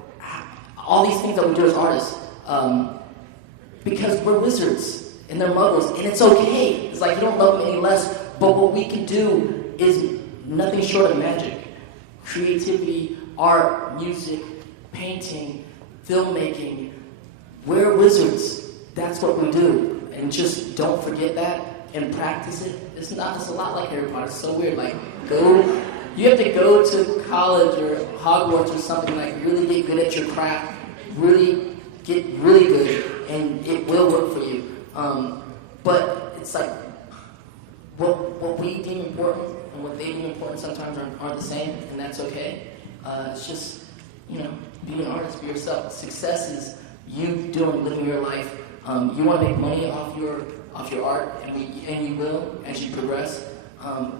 all these things that we do as artists. Because we're wizards and they're muggles, and it's okay. It's like you don't love them any less, but what we can do is nothing short of magic. Creativity, art, music, painting, filmmaking. We're wizards. That's what we do. And just don't forget that and practice it. It's a lot like Harry Potter. It's so weird. Like, you have to go to college or Hogwarts or something, like really get good at your craft, really get really good, and it will work for you. But it's like, what we deem important and what they deem important sometimes aren't the same, and that's okay. It's just, be an artist, be yourself. Success is you living your life. You want to make money off your art, and you will as you progress. And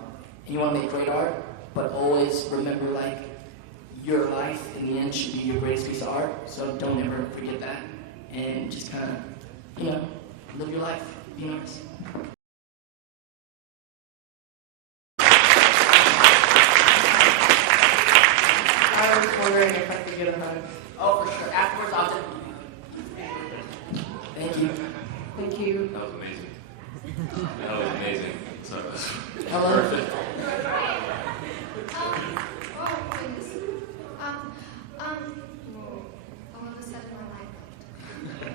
you want to make great art, but always remember, like, your life in the end should be your greatest piece of art. So don't ever forget that, and just kind of, live your life, be an artist. I was wondering if I could get a hug. Oh, for sure. Afterwards, I'll do. Thank you. Thank you. That was amazing. That was amazing. So, Hello. perfect. All of a sudden my life.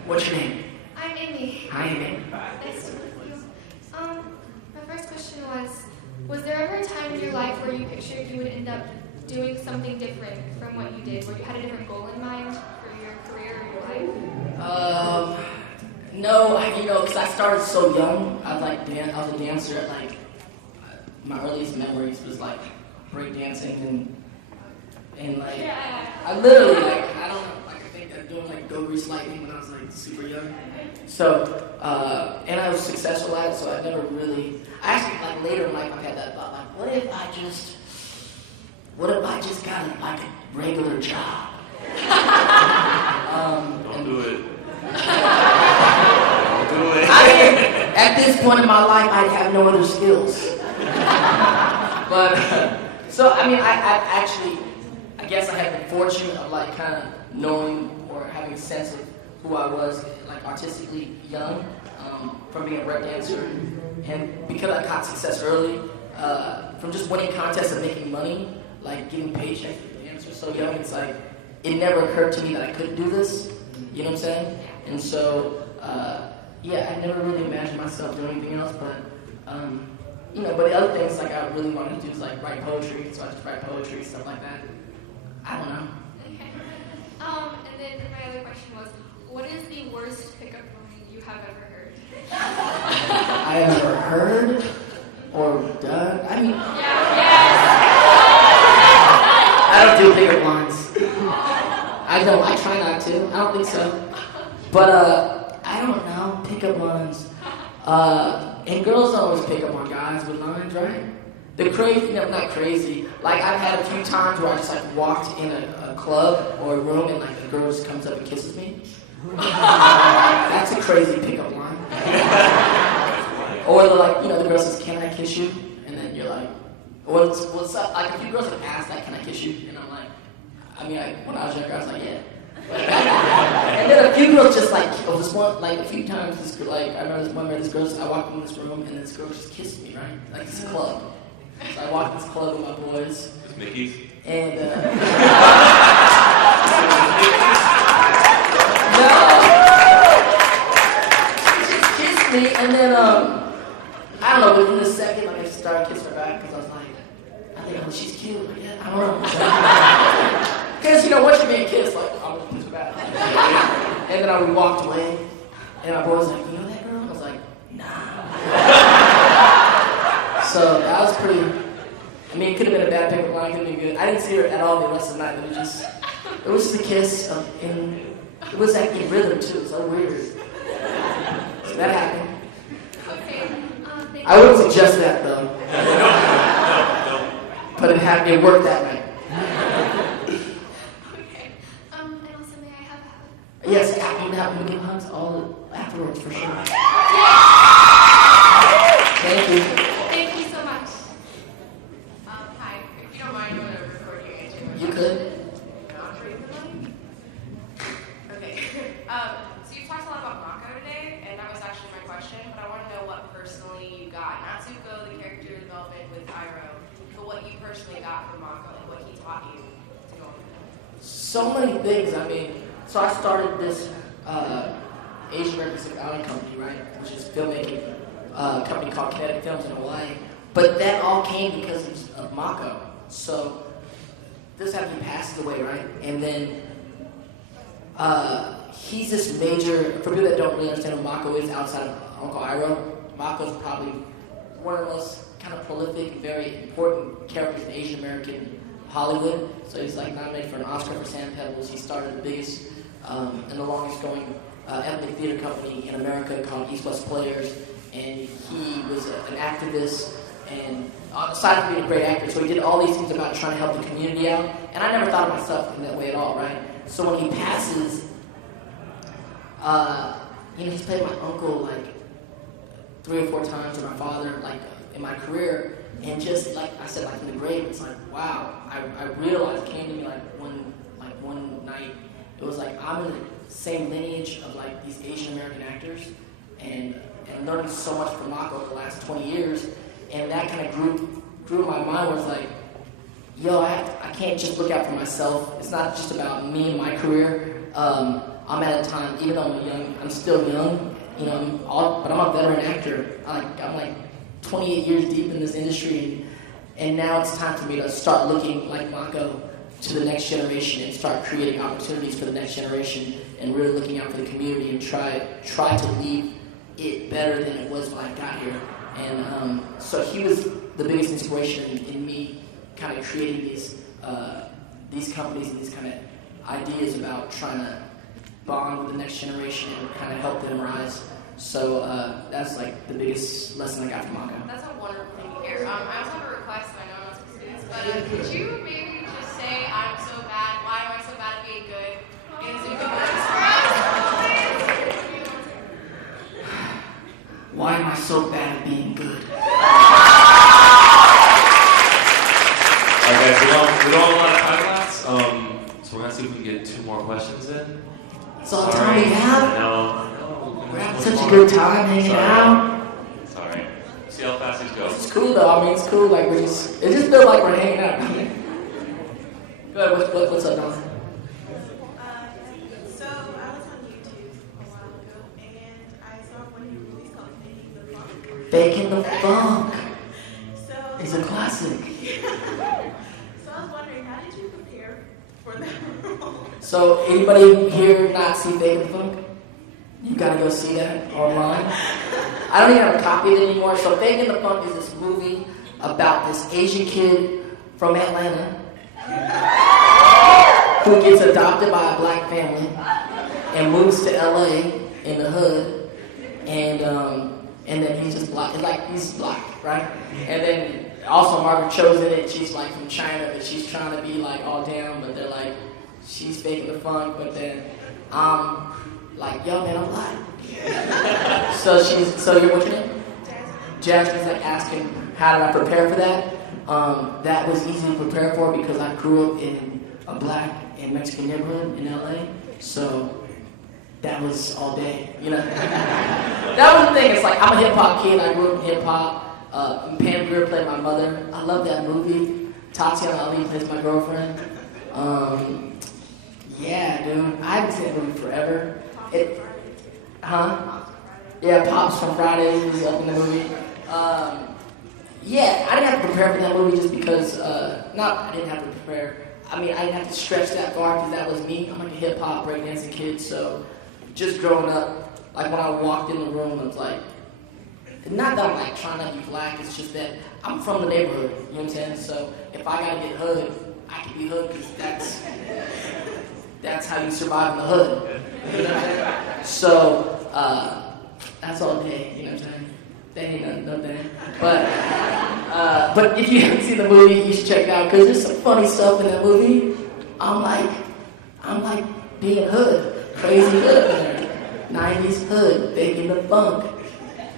What's your name? I'm Amy. Hi, Amy. Nice to meet you. My first question was there ever a time in your life where you pictured you would end up doing something different from what you did, where you had a different goal in mind for your career or your life? No, because I started so young. I was a dancer at like, my earliest memories was like breakdancing and like, I literally like, I don't know, like I think I'm doing like Go Grease Lightning when I was like super young. So, and I was successful at it, so I never really, I actually like later in life I had that thought, like, what if I just got like a regular job? Don't do it. At this point in my life, I'd have no other skills. But, I guess I had the fortune of like kind of knowing or having a sense of who I was, like artistically young, from being a break dancer. And because I got success early, from just winning contests and making money, like getting paychecks for dancers so young, it's like, it never occurred to me that I couldn't do this. You know what I'm saying? And so, I never really imagined myself doing anything else, but, but the other things like I really wanted to do is like write poetry, so I just write poetry, stuff like that. I don't know. Okay. And then my other question was, what is the worst pickup line you have ever heard? I have ever heard or done? I don't do pickup lines. I try not to. I don't think so. But, I don't know, pickup lines. And girls don't always pick up on guys with lines, right? The crazy, not crazy. Like, I've had a few times where I just, like, walked in a club or a room and, like, a girl just comes up and kisses me. That's a crazy pickup line. Or, like, the girl says, can I kiss you? And then you're like, what's up? Like, a few girls have asked that, can I kiss you? And I'm like, when I was younger, I was like, yeah. And then a few girls just like, a few times, I remember this girl, I walked in this room and this girl just kissed me, right? Like this club. So I walked in this club with my boys. It's Mickey's? And, she just kissed me and then, I don't know, within a second, like I just started kissing her back because I was like, I think, she's cute, like, yeah, I don't know. Because, once you're being kissed, like, I'm going to kiss her back. And then we walked away, and my boy was like, you know that girl? I was like, nah. So that was pretty, it could have been a bad pickup line, it could have been good. I didn't see her at all the rest of the night, but it was just a kiss, and it was like in rhythm, too. It was so weird. So that happened. Okay. I wouldn't suggest that, though. But it worked that night. And also, may I have a hug? Yes, we can give hugs all afterwards for sure. development with Iroh, but what you personally got from Mako, like what he taught you to go on. So many things. I mean, so I started this Asian American Pacific Island company, right, which is filmmaking company called Kinetic Films in Hawaii. But that all came because of Mako. So this after he passes away, right, and then he's this major. For people that don't really understand what Mako is outside of Uncle Iroh, Mako's probably one of the most kind of prolific, very important characters in Asian American Hollywood. So he's like nominated for an Oscar for Sand Pebbles. He started the biggest and the longest going ethnic theater company in America called East West Players. And he was an activist and aside from being a great actor, so he did all these things about trying to help the community out. And I never thought of myself in that way at all, right? So when he passes, he's played my uncle like 3 or 4 times, or my father, like in my career. And just like I said, like in the grave, it's like, wow. I realized, it came to me like one night. It was like I'm in the same lineage of like these Asian American actors, and learning so much from Mako the last 20 years. And that kind of grew in my mind. Where it's like, yo, I can't just look out for myself. It's not just about me and my career. I'm at a time, even though I'm still young, but I'm a veteran actor. I'm like 28 years deep in this industry, and now it's time for me to start looking like Mako to the next generation and start creating opportunities for the next generation and really looking out for the community and try to leave it better than it was when I got here. And so he was the biggest inspiration in me kind of creating these companies and these kind of ideas about trying to bond with the next generation and kind of help them rise. So that's like the biggest lesson I got from Mako. That's a wonderful thing to hear. I also have a request, I know I'm not supposed to do this, but could you maybe just say, I'm so bad, why am I so bad at being good? In Zuko words for us? Why am I so bad at being good? Okay, we don't have a lot of time left, so we're gonna see if we can get 2 more questions in. That's all the time we have. No. We're having such a good time hanging out. Sorry. See how fast these go. It's cool though. I mean, it's cool. Like it just feels like we're hanging out. Go ahead. What's up, Dante? So I was on YouTube a while ago, and I saw one of your movies called Faking the Funk. Faking the Funk. So It's a classic. So I was wondering, how did you prepare for that role? So anybody here not see Faking the Funk? You gotta go see that online. I don't even have a copy of it anymore. So Faking the Funk is this movie about this Asian kid from Atlanta who gets adopted by a black family and moves to LA in the hood, and then he's just black. It's like he's black, right? And then also Margaret Cho's in it. She's like from China, but she's trying to be like all down, but they're like she's faking the funk, but then like, yo man, I'm black. so you're what's your name? Jasmine's like asking, how did I prepare for that? That was easy to prepare for because I grew up in a black and Mexican neighborhood in LA. So that was all day, That was the thing. It's like I'm a hip hop kid. I grew up in hip hop. Pam Grier played my mother. I love that movie. Tatiana Ali plays my girlfriend. Yeah, dude. I haven't seen that movie forever. Yeah, Pops from Fridays was up in the movie. Yeah, I didn't have to prepare for that movie just because, I didn't have to prepare. I mean, I didn't have to stretch that far because that was me. I'm like a hip-hop breakdancing kid, so just growing up, like when I walked in the room, it was like, not that I'm like trying to be black, it's just that I'm from the neighborhood, you know what I'm saying? So if I gotta get hood, I can be hood because that's how you survive in the hood. You know what I'm saying? So, that's all day, you know what I'm saying? That ain't nothing. But if you haven't seen the movie, you should check it out because there's some funny stuff in that movie. I'm like being hood, crazy hood in there. 90s hood, faking the funk.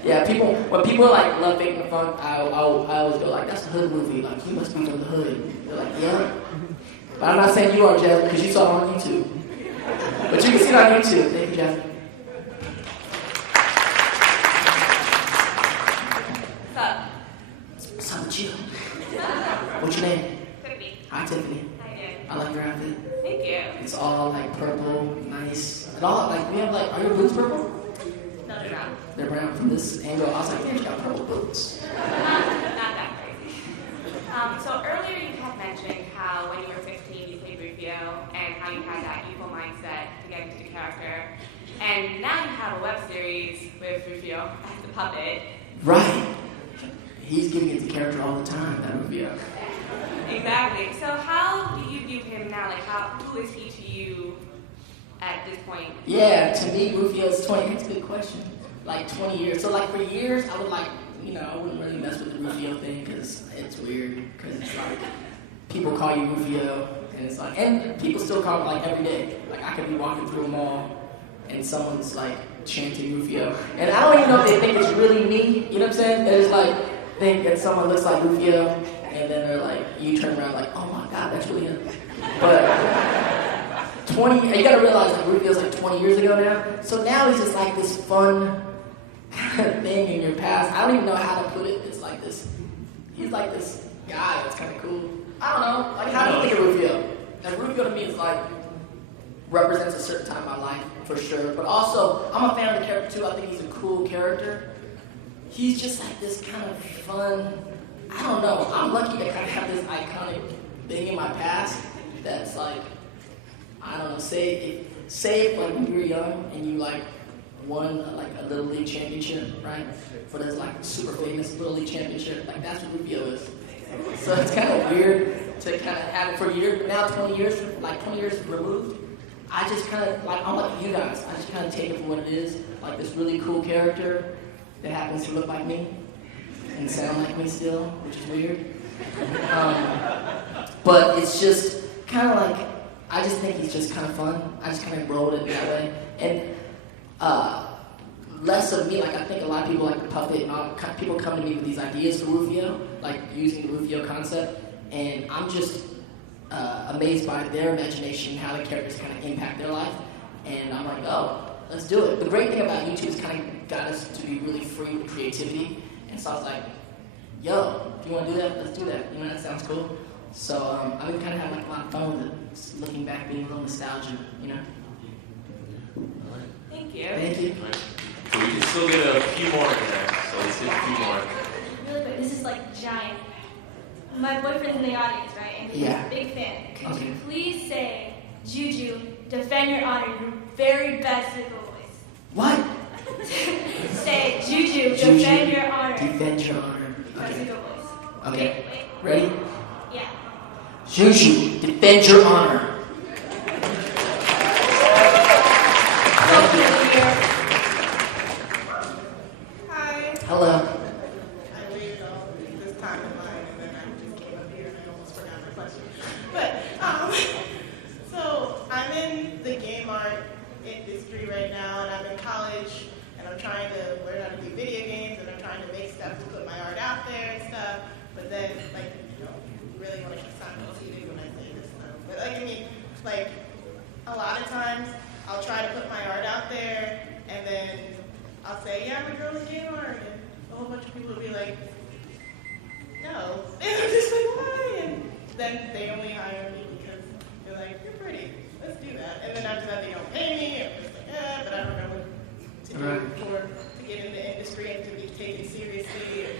Yeah, when people like love faking the funk, I always go like, that's a hood movie. Like, you must be from the hood. They're like, yeah. But I'm not saying you are, Jasmine, because you saw it on YouTube. But you can see it on YouTube. Thank you, Jasmine. What's up? up with you? What's your name? Tiffany. Hi, Tiffany. Hi, Dan. I like your outfit. Thank you. It's all like purple, nice. And all like we have like, are your boots purple? No, they're not. They're brown. From this angle, I was like, yeah, you got purple boots. Not that crazy. So earlier you had mentioned how when you were 15 you played Rufio and how you had that evil mindset to get into the character. And now you have a web series with Rufio as the puppet. Right. He's getting into character all the time, that Rufio. Exactly. So how do you view him now? Like, who is he to you at this point? Yeah, to me, Rufio's 20. That's a good question. Like 20 years. So like for years, I would like, I wouldn't really mess with the Rufio thing because it's weird. Because it's like, people call you Rufio, and it's like, and people still call me like every day. Like I could be walking through a mall, and someone's like chanting Rufio. And I don't even know if they think it's really me. You know what I'm saying? They just like think that someone looks like Rufio, and then they're like, you turn around like, oh my God, that's really him. But 20, you gotta realize that Rufio's like 20 years ago now. So now he's just like this fun kind of thing in your past. I don't even know how to put it. It's like this, he's like this guy that's kind of cool. I don't know, like how do you think of Rufio? And Rufio to me is like, represents a certain time in my life, for sure. But also, I'm a fan of the character too. I think he's a cool character. He's just like this kind of fun, I don't know. I'm lucky to kind of have this iconic thing in my past that's like, I don't know, say if like when you were young and you like won like a Little League championship, right? For this like super famous Little League championship, like that's what Rufio is. So it's kind of weird to kind of have it for years, but now 20 years removed, I just kind of, like, I'm like you guys, I just kind of take it for what it is, like this really cool character that happens to look like me and sound like me still, which is weird. But it's just kind of like, I just think he's just kind of fun. I just kind of rolled it that way. And less of me, like I think a lot of people like the puppet and all, people come to me with these ideas for Rufio, like using the Rufio concept, and I'm just amazed by their imagination, how the characters kind of impact their life, and I'm like, oh, let's do it. The great thing about YouTube is kind of got us to be really free with creativity, and so I was like, yo, if you want to do that, let's do that. That sounds cool. So I've been kind of having like a lot of fun with it, just looking back, being a little nostalgic, Thank you. Thank you. So we can still get a few more in there, so let's get a few more. Really quick, this is like giant. My boyfriend's in the audience, right? And he's a big fan. Could you please say, Juju, defend your honor, your very best Zuko voice? What? Say, Juju, defend your honor. Defend your honor. Okay. Zuko voice. Okay. Wait. Ready? Yeah. Juju, defend your honor. Hi. Hello. I waited all this time in line and then I just came up here and I almost forgot my question. But, so I'm in the game art industry right now and I'm in college and I'm trying to learn how to do video games and I'm trying to make stuff to put my art out there and stuff. But then, like, you really want to sound conceited when I say this stuff. But, like, a lot of times I'll try to put my art out there and then I'll say, yeah, I'm a girl in game art, and a whole bunch of people will be like, no. And I'm just like, why? And then they only hire me because they're like, you're pretty, let's do that. And then after that, they don't pay me, and I'm just like, yeah, but I don't know what to do to get in the industry and to be taken seriously and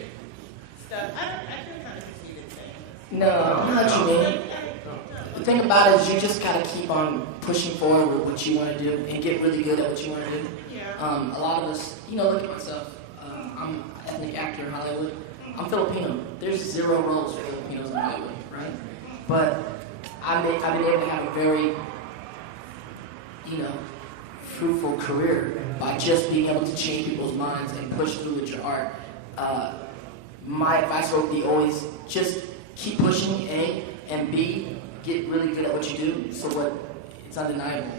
stuff. I feel kind of conceited saying this. No, I know what you mean. The thing about it is you just gotta keep on pushing forward with what you want to do and get really good at what you want to do. A lot of us, look at myself. I'm an ethnic actor in Hollywood. I'm Filipino. There's 0 roles for Filipinos in Hollywood, right? But I've been able to have a very, fruitful career by just being able to change people's minds and push through with your art. My advice would be always just keep pushing, A, and B, get really good at what you do so it's undeniable.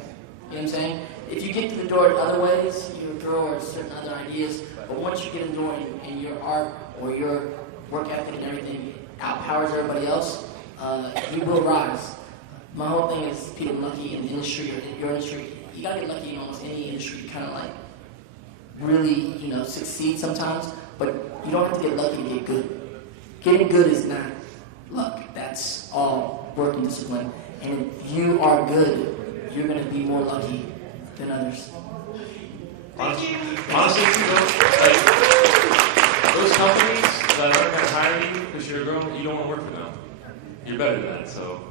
You know what I'm saying? If you get to the door in other ways, you're a girl or certain other ideas, but once you get in the door and your art or your work ethic and everything outpowers everybody else, you will rise. My whole thing is people lucky in the industry or in your industry. You gotta get lucky in almost any industry to kind of like really, succeed sometimes, but you don't have to get lucky to get good. getting good is not luck. That's all work and discipline. And if you are good, you're going to be more lucky than others. Honestly, those companies that aren't going to hire you because you're a girl, you don't want to work for them. You're better than that, so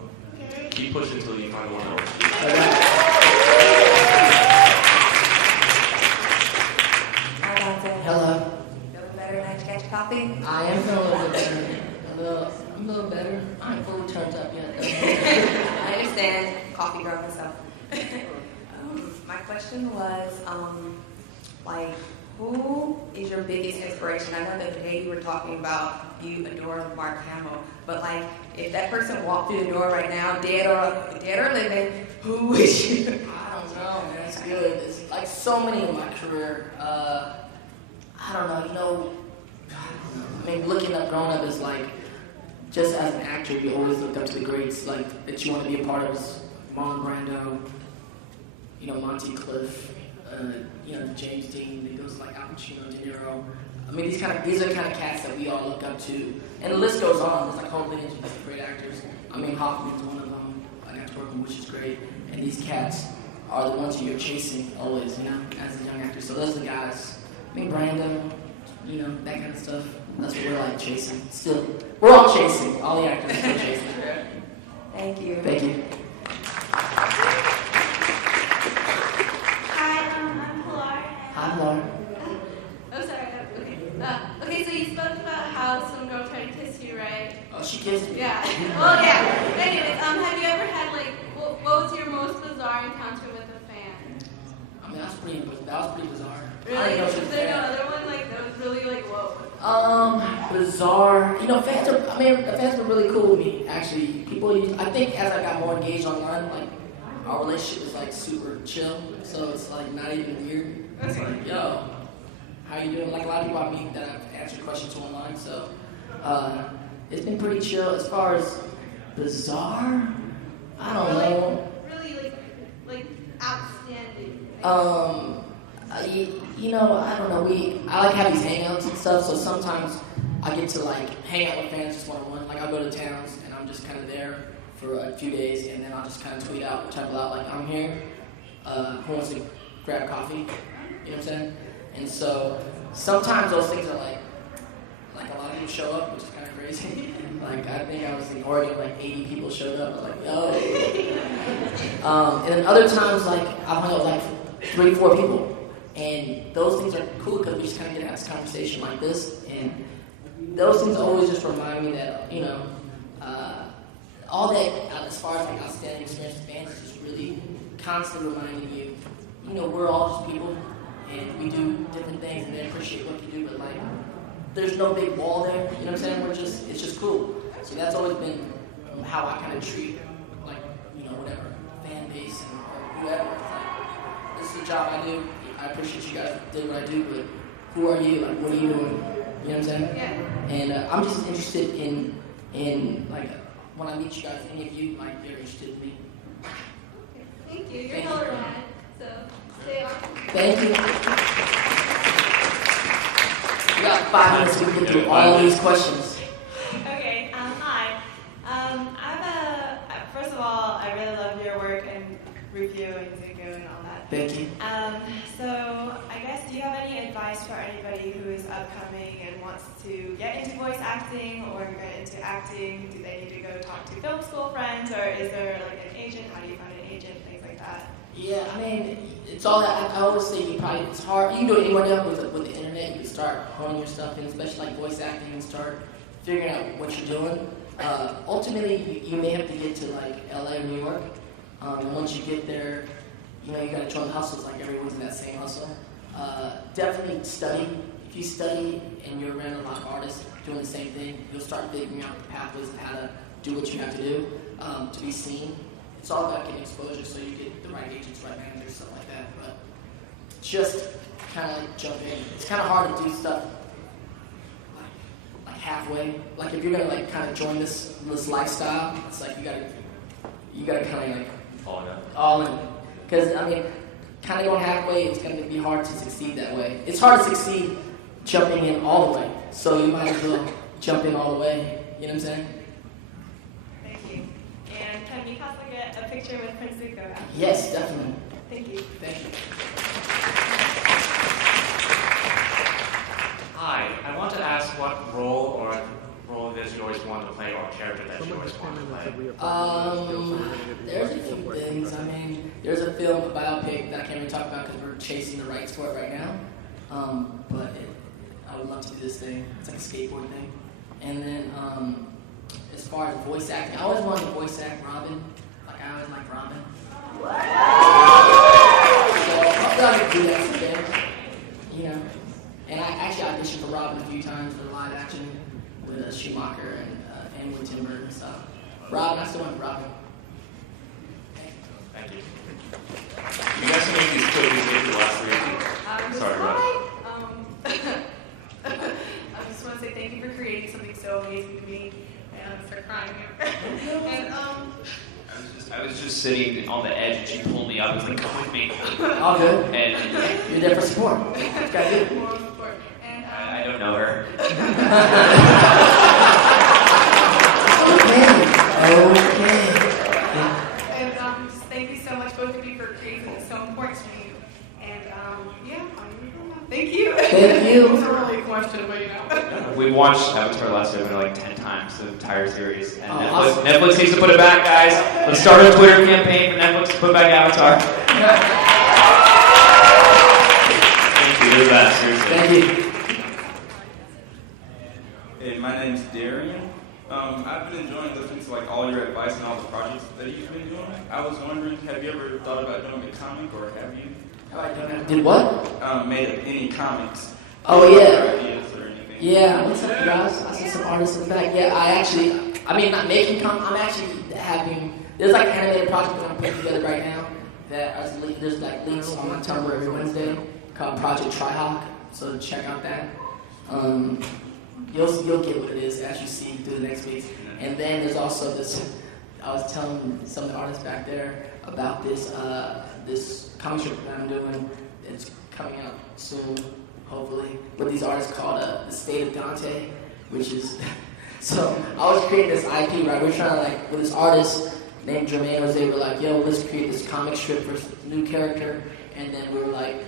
keep pushing until you find one that works for you. Hi, Dante. Hello. Feeling better now that you got your coffee? I am feeling a little bit better. I'm a little better. I ain't fully turned up yet. I understand. Coffee drunk myself. My question was, who is your biggest inspiration? I know that today you were talking about you adore Mark Hamill, but if that person walked through the door right now, dead or living, who would you? I don't know, man. It's good. It's like so many in my career. I don't know. I mean, looking up, growing up is like, just as an actor, you always look up to the greats, like that you want to be a part of. Is Marlon Brando, Monty Cliff. James Dean, it goes like Al Pacino, De Niro. I mean, these are the kind of cats that we all look up to, and the list goes on. There's like a whole lineage of great actors. I mean, Hoffman's one of them. I got to work with, which is great. And these cats are the ones who you're chasing always, as a young actor. So those are the guys. I mean, Brando, that kind of stuff. That's what we're like chasing. Still, we're all chasing. All the actors are still chasing. Thank you. Thank you. I'm Lauren. Oh, sorry. Okay, so you spoke about how some girl tried to kiss you, right? Oh, she kissed me. Yeah. Well, yeah. Anyways, have you ever had what was your most bizarre encounter with a fan? I mean, that was pretty bizarre. Really? I didn't know she was Was there no other one that was really whoa? Bizarre. Fans are really cool with me. Actually, I think as I got more engaged online, our relationship is super chill. So it's not even weird. It's yo, how you doing? Like a lot of people I meet that I've answered questions to online. So it's been pretty chill. As far as bizarre, I don't know. Really outstanding. I don't know. I like have these hangouts and stuff. So sometimes I get to hang out with fans just one-on-one. I'll go to towns and I'm just kind of there for a few days, and then I'll just kind of type out I'm here. Who wants to grab coffee? You know what I'm saying? And so sometimes those things are like a lot of people show up, which is kind of crazy. I think I was in Oregon, 80 people showed up. I was like, yo. And then other times, I've hung out with 3 or 4 people. And those things are cool because we just kind of get to have this conversation like this. And those things always just remind me that, all that, as far as outstanding experience with fans, is just really constantly reminding you, we're all just people, and we do different things, and they appreciate what you do, but there's no big wall there, you know what I'm saying? It's just cool. So that's always been how I kind of treat, whatever, fan base or whoever. It's this is the job I do. I appreciate you guys doing what I do, but who are you? What are you doing? You know what I'm saying? Yeah. And I'm just interested in when I meet you guys, any of you might be interested in me. Thank you. You're colorblind, so stay on. Thank you. We got 5 minutes to get through all these questions. Okay, hi. First of all, I really love your work and Rufio and Zuko and all that. Thank you. So, I guess, do you have any advice for anybody who is upcoming and wants to get into voice acting or get into acting? Do they need to go talk to film school friends, or is there an agent? How do you find an agent? Things like that. Yeah, I mean, it's all that. I always say it's hard. You can do it anywhere now with the internet. You can start honing your stuff in, especially voice acting, and start figuring out what you're doing. Ultimately, you may have to get to LA or New York. And once you get there, you got to join the hustles. Everyone's in that same hustle. Definitely study. If you study and you're around a lot of artists doing the same thing, you'll start figuring out the pathways of how to do what you have to do to be seen. It's all about getting exposure so you get the right agents, right managers, stuff like that. But just kind of jump in. It's kind of hard to do stuff halfway. If you're gonna kind of join this lifestyle, it's you gotta kind of all in. Because kind of going halfway, it's gonna be hard to succeed that way. It's hard to succeed jumping in all the way. So you might as well jump in all the way. You know what I'm saying? Thank you. And can we possibly get a picture with Prince Zuko? Yes, definitely. Thank you. Thank you. Hi, I want to ask what role that you always wanted to play or character that you always wanted to play. There's a few things. I mean, there's a film, a biopic that I can't really talk about because we're chasing the rights for it right now. I would love to do this thing. It's like a skateboard thing. And then, as far as voice acting, I always wanted to voice act Robin. Like I always liked Robin. So I'll probably do that someday. You know. And I actually auditioned for Robin a few times for live action with Schumacher and with Tim Burton and stuff. Robin, I still want Robin. Thank you. You guys can make these cookies maybe the last week. Sorry, Rob. I just want to say thank you for creating something so amazing to me. And I'm gonna start crying here. And I was just sitting on the edge and she pulled me up and was like, come with me. All good. And you're there for support. That's got good. And I don't know her. Okay. And just thank you so much, both of you, for creating something so important to me. And yeah, thank you. Thank you. It wasn't really a question, but you know. We've watched Avatar last year like 10 times, the entire series. And awesome. Netflix needs to put it back, guys. Let's start a Twitter campaign for Netflix to put back Avatar. Thank you, you're the best, seriously. Thank you. Hey, my name's Darian. I've been enjoying listening to like all your advice and all the projects that you've been doing. I was wondering, have you ever thought about doing a comic, or have you? Did what? Made any comics? Oh yeah. Ideas or anything? Yeah. What's up, you guys? I see some artists in the back. Yeah, I mean, not making comics. I'm actually having. There's like an animated project that I'm putting together right now. There's like links on my Tumblr every Wednesday called Project Trihawk. So check out that. You'll get what it is as you see through the next week. And then there's also this. I was telling some of the artists back there about this this comic strip that I'm doing. It's coming out soon, hopefully. With these artists called The State of Dante, which is so. I was creating this IP, right? We're trying to like with this artist named Jermaine Jose. We're like, yo, let's create this comic strip for a new character. And then we were like,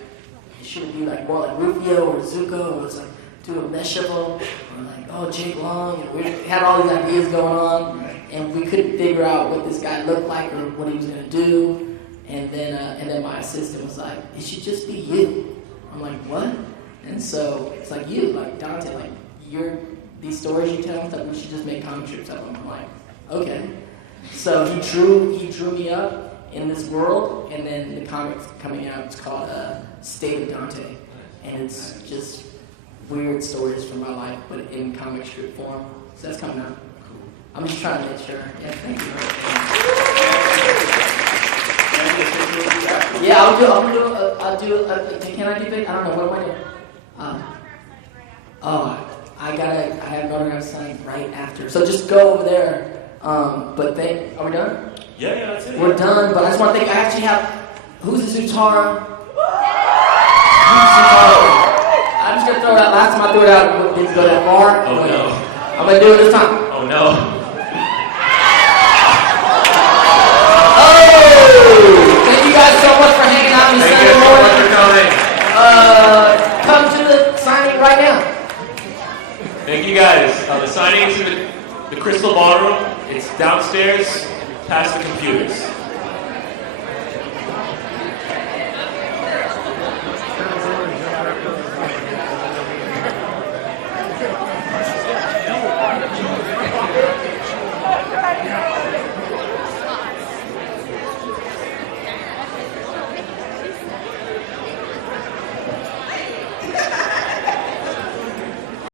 should it be like more like Rufio or Zuko? Or it's like do a mesh of them. Or like, oh, Jake Long. And we had all these ideas going on, and we couldn't figure out what this guy looked like or what he was gonna do. And then my assistant was like, it should just be you. I'm like, what? And so it's like you, like Dante, like these stories you tell, like we should just make comic strips of them. I'm like, okay. So he drew me up in this world, and then the comic's coming out. It's called State of Dante, and it's just weird stories from my life, but in comic strip form. So that's coming out. Cool. I'm just trying to make sure. Yeah, thank you. Yeah, I'll do. Can I do it? I don't know. What am I doing? I have an autograph signed right after. So just go over there. But are we done? Yeah, that's it. We're done, but I just want to think. I actually have. Who's the Zutara? I'm just gonna throw it out. Last time I threw it out, it didn't go that far. Oh no. I'm gonna do it this time. Oh no. Thank you guys so much for hanging out. Thank you so much for coming. Come to the signing right now. Thank you guys. The signing is in the Crystal Ballroom. It's downstairs, past the computers.